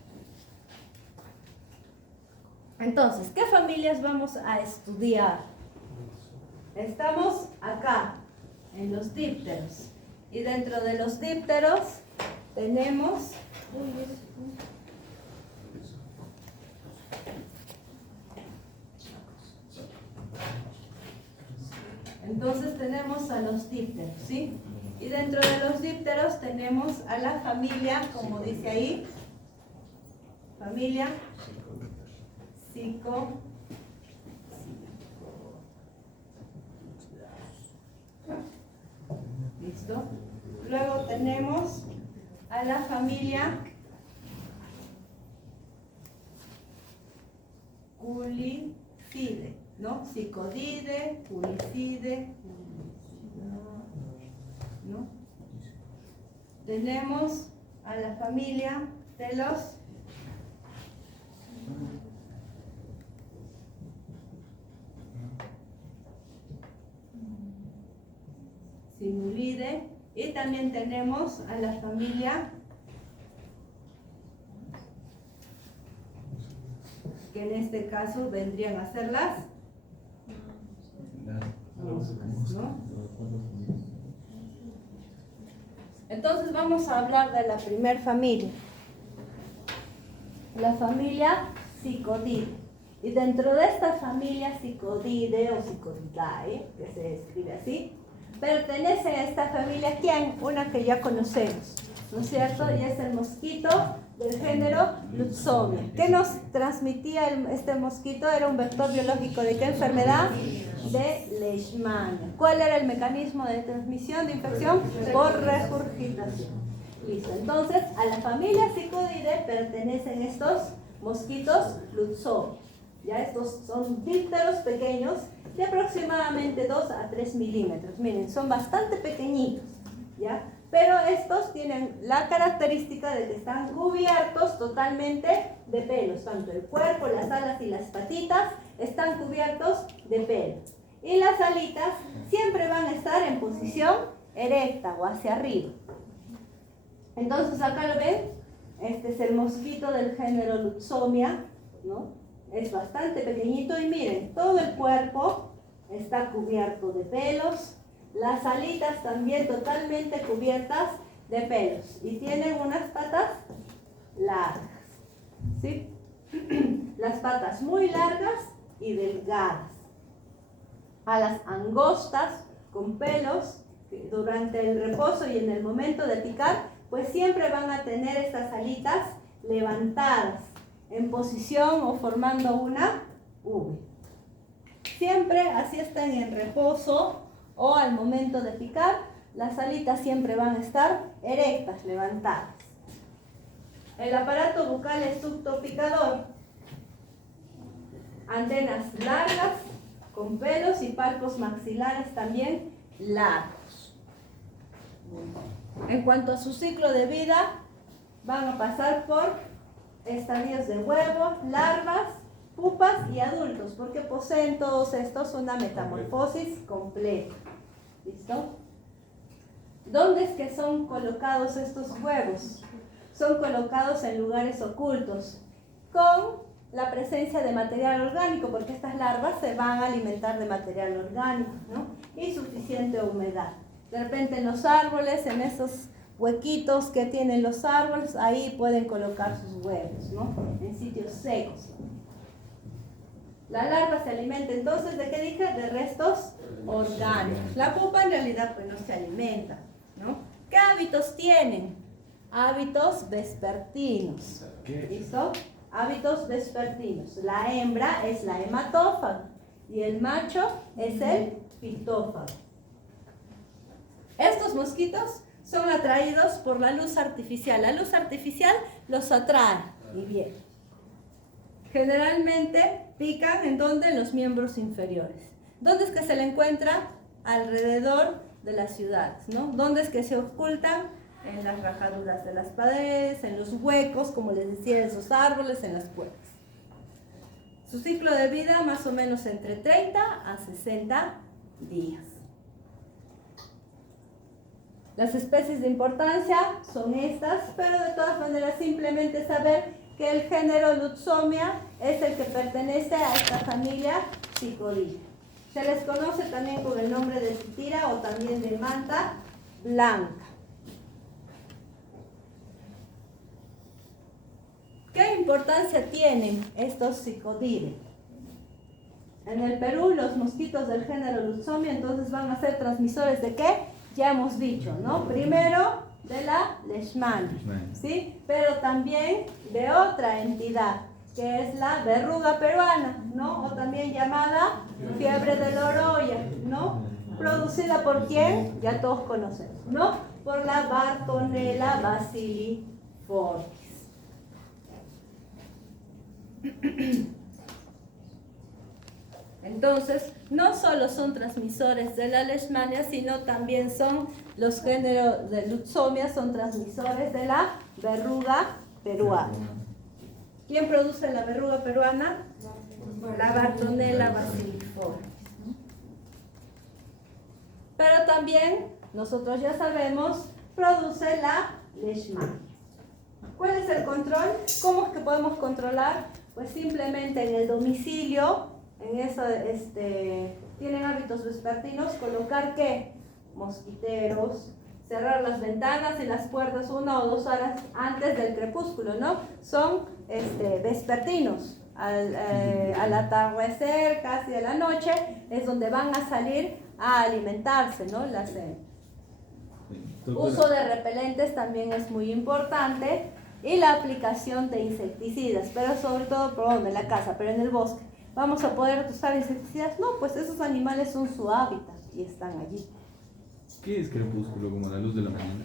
Entonces, ¿qué familias vamos a estudiar? Estamos acá, en los dípteros. Y dentro de los dípteros tenemos entonces tenemos a los dípteros, ¿sí? Y dentro de los dípteros tenemos a la familia, como dice ahí, familia ¿listo? Luego tenemos a la familia Culicidae, ¿no? Psicodidae, Culicidae, ¿no? Tenemos a la familia de los Simulidae, y también tenemos a la familia que en este caso vendrían a ser las ¿no? Entonces vamos a hablar de la primer familia, la familia Psicodidae. Y dentro de esta familia Psicodidae o Psicodidae, que se escribe así, pertenece a esta familia, ¿quién? Una que ya conocemos, ¿no es cierto? Y es el mosquito del género Lutzomia. ¿Qué nos transmitía este mosquito? Era un vector biológico ¿de qué enfermedad? De Leishmania. ¿Cuál era el mecanismo de transmisión de infección? Por regurgitación. Listo. Entonces, a la familia Psicodidae pertenecen estos mosquitos Lutzomia. Ya estos son dípteros pequeños de aproximadamente 2 a 3 milímetros. Miren, son bastante pequeñitos, ¿ya? Pero estos tienen la característica de que están cubiertos totalmente de pelos. Tanto el cuerpo, las alas y las patitas están cubiertos de pelo. Y las alitas siempre van a estar en posición erecta o hacia arriba. Entonces acá lo ven, este es el mosquito del género Lutzomia, ¿no? Es bastante pequeñito y miren, todo el cuerpo está cubierto de pelos, Las alitas también totalmente cubiertas de pelos y tienen unas patas largas, ¿sí? Las patas muy largas y delgadas. Alas angostas con pelos que durante el reposo y en el momento de picar, pues siempre van a tener estas alitas levantadas en posición o formando una V. Siempre así están en reposo o al momento de picar, las alitas siempre van a estar erectas, levantadas. El aparato bucal es ducto picador. Antenas largas, con pelos y palpos maxilares también largos. En cuanto a su ciclo de vida, van a pasar por estadios de huevos, larvas, pupas y adultos, porque poseen todos estos una metamorfosis completa. ¿Listo? ¿Dónde es que son colocados estos huevos? Son colocados en lugares ocultos, con la presencia de material orgánico, porque estas larvas se van a alimentar de material orgánico, ¿no? Y suficiente humedad. De repente en los árboles, en esos huequitos que tienen los árboles, ahí pueden colocar sus huevos, ¿no? En sitios secos. La larva se alimenta entonces, ¿de qué dije? De restos orgánicos. La pupa en realidad pues no se alimenta, ¿no? ¿Qué hábitos tienen? Hábitos vespertinos. ¿Listo? Hábitos vespertinos. La hembra es la hematófaga y el macho es el pitófago. Estos mosquitos son atraídos por la luz artificial. La luz artificial los atrae y bien. Generalmente pican en donde, en los miembros inferiores. ¿Dónde es que se le encuentra? Alrededor de las ciudades, ¿no? ¿Dónde es que se ocultan? En las rajaduras de las paredes, en los huecos, como les decía, en esos árboles, en las puertas. Su ciclo de vida más o menos entre 30 a 60 días. Las especies de importancia son estas, pero de todas maneras simplemente saber que el género Lutzomia es el que pertenece a esta familia Psicodidae. Se les conoce también con el nombre de titira o también de manta blanca. ¿Qué importancia tienen estos Psicodidae? En el Perú, los mosquitos del género Lutzomia entonces van a ser transmisores de ¿qué? Ya hemos dicho, ¿no? Primero de la leishmania, ¿sí? Pero también de otra entidad, que es la verruga peruana, ¿no? O también llamada fiebre de Loroya, ¿no? ¿Producida por quién? Ya todos conocemos, ¿no? Por la Bartonella bacilliformis. Entonces, no solo son transmisores de la leishmania, sino también son los géneros de Lutzomia, son transmisores de la verruga peruana. ¿Quién produce la verruga peruana? La Bartonella bacilliformis. Pero también, nosotros ya sabemos, produce la leishmania. ¿Cuál es el control? ¿Cómo es que podemos controlar? Pues simplemente en el domicilio, en eso, tienen hábitos vespertinos, colocar ¿qué? Mosquiteros, cerrar las ventanas y las puertas 1 o 2 horas antes del crepúsculo, ¿no? Son vespertinos. Al atardecer, casi a la noche, es donde van a salir a alimentarse, ¿no? Uso de repelentes también es muy importante y la aplicación de insecticidas, pero sobre todo por donde la casa, pero en el bosque. ¿Vamos a poder usar insecticidas? No, pues esos animales son su hábitat y están allí. ¿Qué es crepúsculo? ¿Como la luz de la mañana?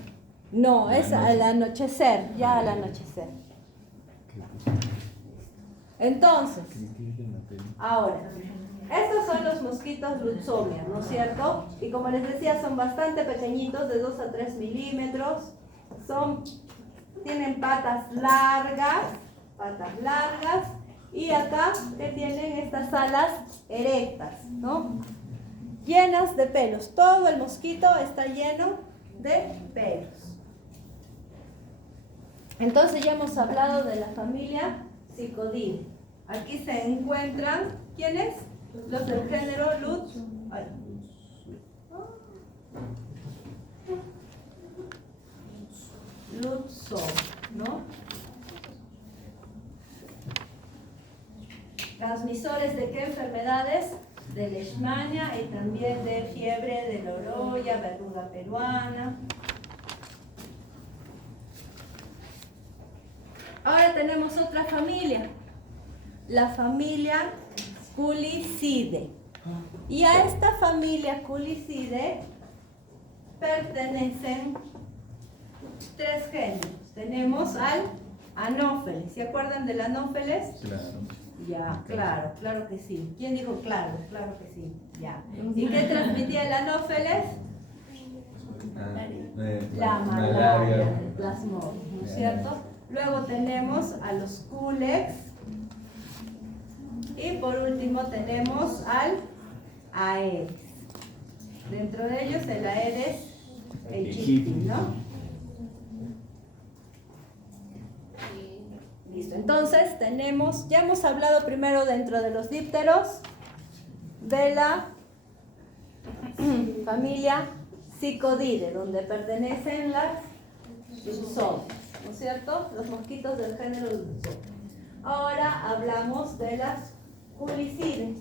No, es al anochecer, ya al anochecer. Entonces, ahora, estos son los mosquitos Lutzomia, ¿no es cierto? Y como les decía, son bastante pequeñitos, de 2 a 3 milímetros. Tienen patas largas, y acá que tienen estas alas erectas, ¿no? Llenas de pelos. Todo el mosquito está lleno de pelos. Entonces ya hemos hablado de la familia Psicodidae. Aquí se encuentran, ¿quiénes? Los del género Lutzo, ¿no? Transmisores de qué enfermedades? De leishmania y también de fiebre de Loroya, verruga peruana. Ahora tenemos otra familia, la familia Culicidae. Y a esta familia Culicidae pertenecen 3 géneros. Tenemos al Anopheles. ¿Se acuerdan del Anopheles? Claro. Ya, claro que sí. ¿Quién dijo claro? Claro que sí, ya. ¿Y qué transmitía el Anopheles? La malaria, el plasmodium, ¿no es cierto? Luego tenemos a los Culex. Y por último tenemos al Aedes. Dentro de ellos el Aedes aegypti, ¿no? Listo, entonces tenemos, ya hemos hablado primero dentro de los dípteros de la familia Psicodidae, donde pertenecen las Dipsodias, ¿no es cierto? Los mosquitos del género Dipsodium. Ahora hablamos de las Culicidae,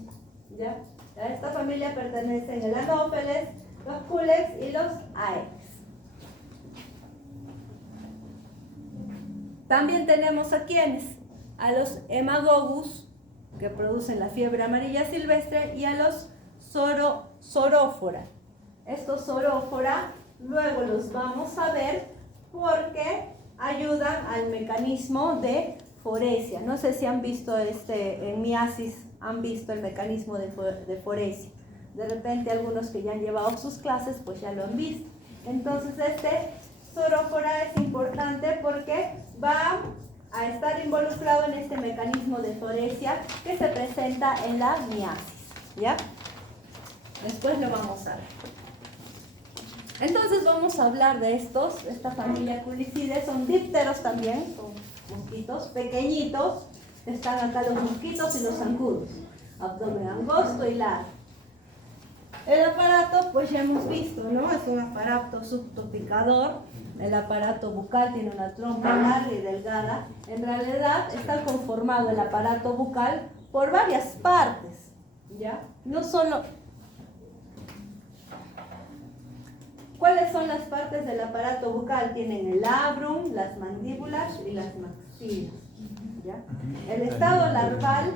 ¿ya? A esta familia pertenecen el Anopheles, los Culex y los Aedes. También tenemos a quienes, a los Hemagogus, que producen la fiebre amarilla silvestre, y a los Sorófora. Estos Sorófora luego los vamos a ver porque ayudan al mecanismo de foresia. No sé si han visto en miasis, han visto el mecanismo de foresia. De repente algunos que ya han llevado sus clases pues ya lo han visto. Entonces Sorófora es importante porque va a estar involucrado en este mecanismo de foresia que se presenta en la miasis, ¿ya? Después lo vamos a ver. Entonces vamos a hablar de esta familia Culicidae, son dípteros también, son mosquitos pequeñitos, están acá los mosquitos y los zancudos, abdomen angosto y largo. El aparato, pues ya hemos visto, ¿no? Es un aparato subtopicador. El aparato bucal tiene una trompa larga y delgada. En realidad está conformado el aparato bucal por varias partes, ¿ya? No solo... ¿Cuáles son las partes del aparato bucal? Tienen el labrum, las mandíbulas y las maxilas, ¿ya? El estado larval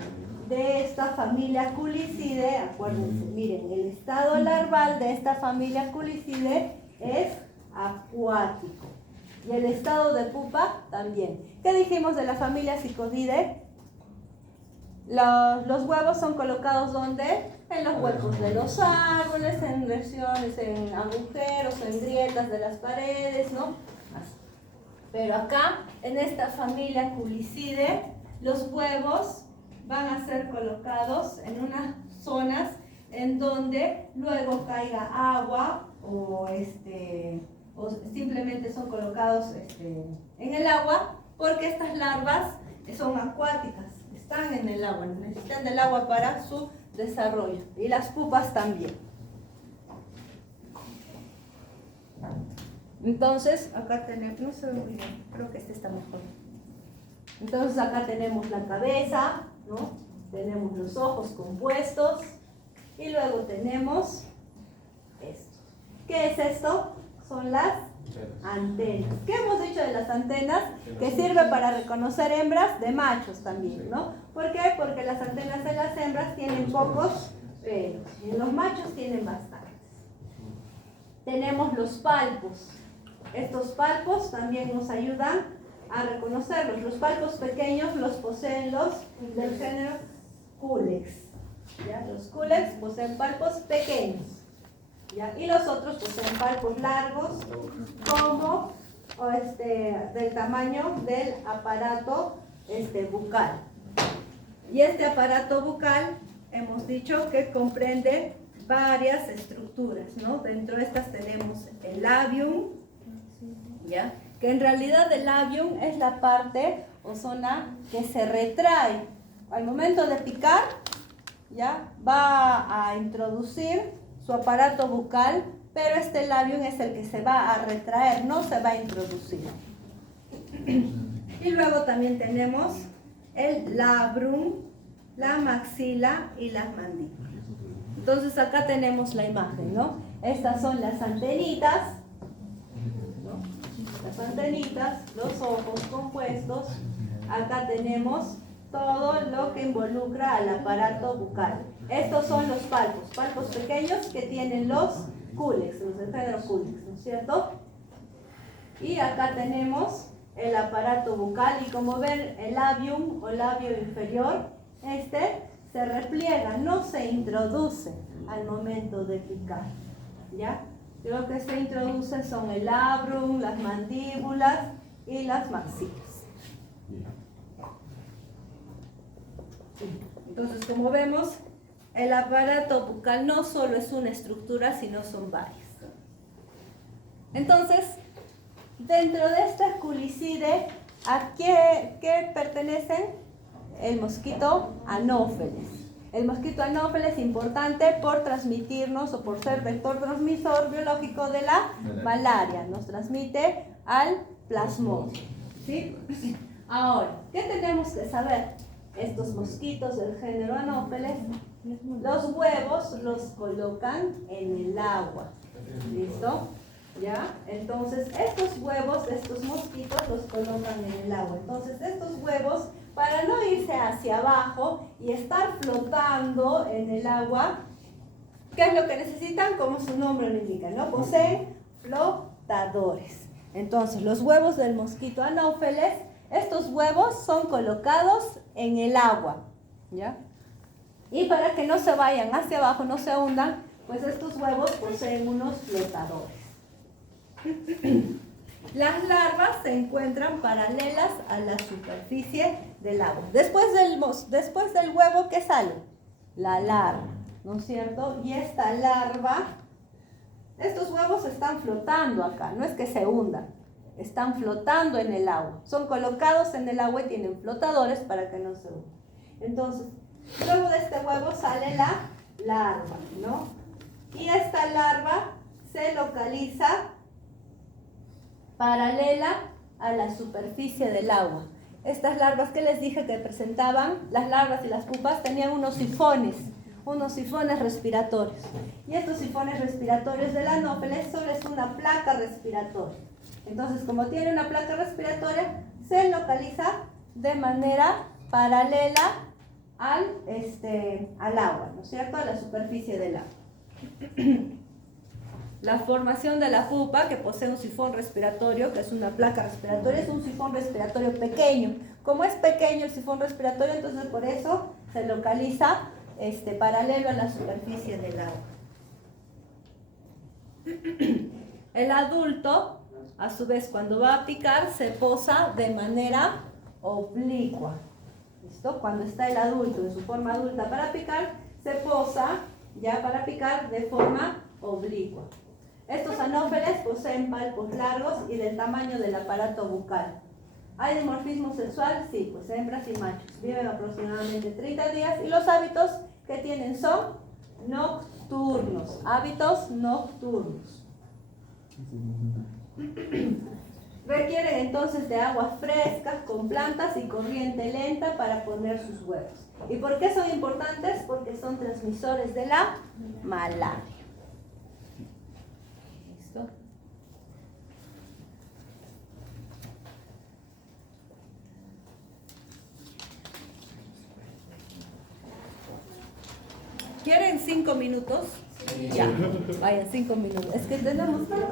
de esta familia Culicidae, acuérdense, miren, el estado larval de esta familia Culicidae es acuático. Y el estado de pupa también. ¿Qué dijimos de la familia Psicodidae? Los huevos son colocados ¿dónde? En los huecos de los árboles, en lesiones, en agujeros, en grietas de las paredes, ¿no? Así. Pero acá, en esta familia Culicidae, los huevos van a ser colocados en unas zonas en donde luego caiga agua o simplemente son colocados en el agua porque estas larvas son acuáticas, están en el agua, necesitan del agua para su desarrollo y las pupas también. Entonces, acá tenemos, no se ve muy bien, creo que este está mejor. Entonces acá tenemos la cabeza, ¿no? Tenemos los ojos compuestos y luego tenemos esto. ¿Qué es esto? Son las antenas. ¿Qué hemos dicho de las antenas? Que sirve para reconocer hembras de machos también, ¿no? ¿Por qué? Porque las antenas de las hembras tienen pocos pelos y en los machos tienen bastantes. Tenemos los palpos. Estos palpos también nos ayudan a reconocerlos. Los palpos pequeños los poseen los del género Culex. ¿Ya? Los Culex poseen palpos pequeños. ¿Ya? Y los otros poseen palpos largos como del tamaño del aparato bucal. Y este aparato bucal hemos dicho que comprende varias estructuras, ¿no? Dentro de estas tenemos el labium, ¿ya? Que en realidad el labium es la parte o zona que se retrae. Al momento de picar, ¿ya? Va a introducir su aparato bucal pero este labium es el que se va a retraer, no se va a introducir. Y luego también tenemos el labrum, la maxila y las mandíbulas. Entonces acá tenemos la imagen, ¿no? Estas son las antenitas, ¿no? Las antenitas, los ojos compuestos. Acá tenemos todo lo que involucra al aparato bucal. Estos son los palpos pequeños que tienen los cúlex, los del género cúlex, ¿no es cierto? Y acá tenemos el aparato bucal y como ven el labium o labio inferior, se repliega, no se introduce al momento de picar, ¿ya? Lo que se introduce son el labrum, las mandíbulas y las maxilas. Entonces, como vemos, el aparato bucal no solo es una estructura, sino son varias. Entonces, dentro de esta culicidae, ¿a qué pertenecen? El mosquito anófeles. El mosquito anófeles es importante por transmitirnos o por ser vector transmisor biológico de la malaria. Nos transmite al plasmodium, ¿sí? Ahora, ¿qué tenemos que saber? Estos mosquitos del género anófeles, los huevos los colocan en el agua. ¿Listo? ¿Ya? Entonces, estos huevos, estos mosquitos los colocan en el agua. Entonces, estos huevos, para no irse hacia abajo y estar flotando en el agua, ¿qué es lo que necesitan? Como su nombre lo indica, ¿no? Poseen flotadores. Entonces, los huevos del mosquito anófeles, estos huevos son colocados en el agua, ¿ya? Y para que no se vayan hacia abajo, no se hundan, pues estos huevos poseen unos flotadores. Las larvas se encuentran paralelas a la superficie del agua. Después del huevo, ¿qué sale? La larva, ¿no es cierto? Y esta larva, estos huevos están flotando acá, no es que se hundan, están flotando en el agua. Son colocados en el agua y tienen flotadores para que no se hundan. Entonces, luego de este huevo sale la larva, ¿no? Y esta larva se localiza paralela a la superficie del agua. Estas larvas que les dije que presentaban, las larvas y las pupas tenían unos sifones respiratorios. Y estos sifones respiratorios del anófeles solo es una placa respiratoria. Entonces, como tiene una placa respiratoria, se localiza de manera paralela al agua, ¿no es cierto? A la superficie del agua. La formación de la pupa, que posee un sifón respiratorio, que es una placa respiratoria, es un sifón respiratorio pequeño. Como es pequeño el sifón respiratorio, entonces por eso se localiza paralelo a la superficie del agua. El adulto, a su vez, cuando va a picar, se posa de manera oblicua. ¿Listo? Cuando está el adulto en su forma adulta para picar, se posa ya para picar de forma oblicua. Estos anófeles poseen palpos largos y del tamaño del aparato bucal. ¿Hay dimorfismo sexual? Sí, pues hembras y machos. Viven aproximadamente 30 días y los hábitos que tienen son nocturnos. Hábitos nocturnos. Requieren entonces de aguas frescas con plantas y corriente lenta para poner sus huevos. ¿Y por qué son importantes? Porque son transmisores de la malaria. ¿Listo? ¿Quieren 5 minutos? Sí. Ya, vayan 5 minutos. Es que tenemos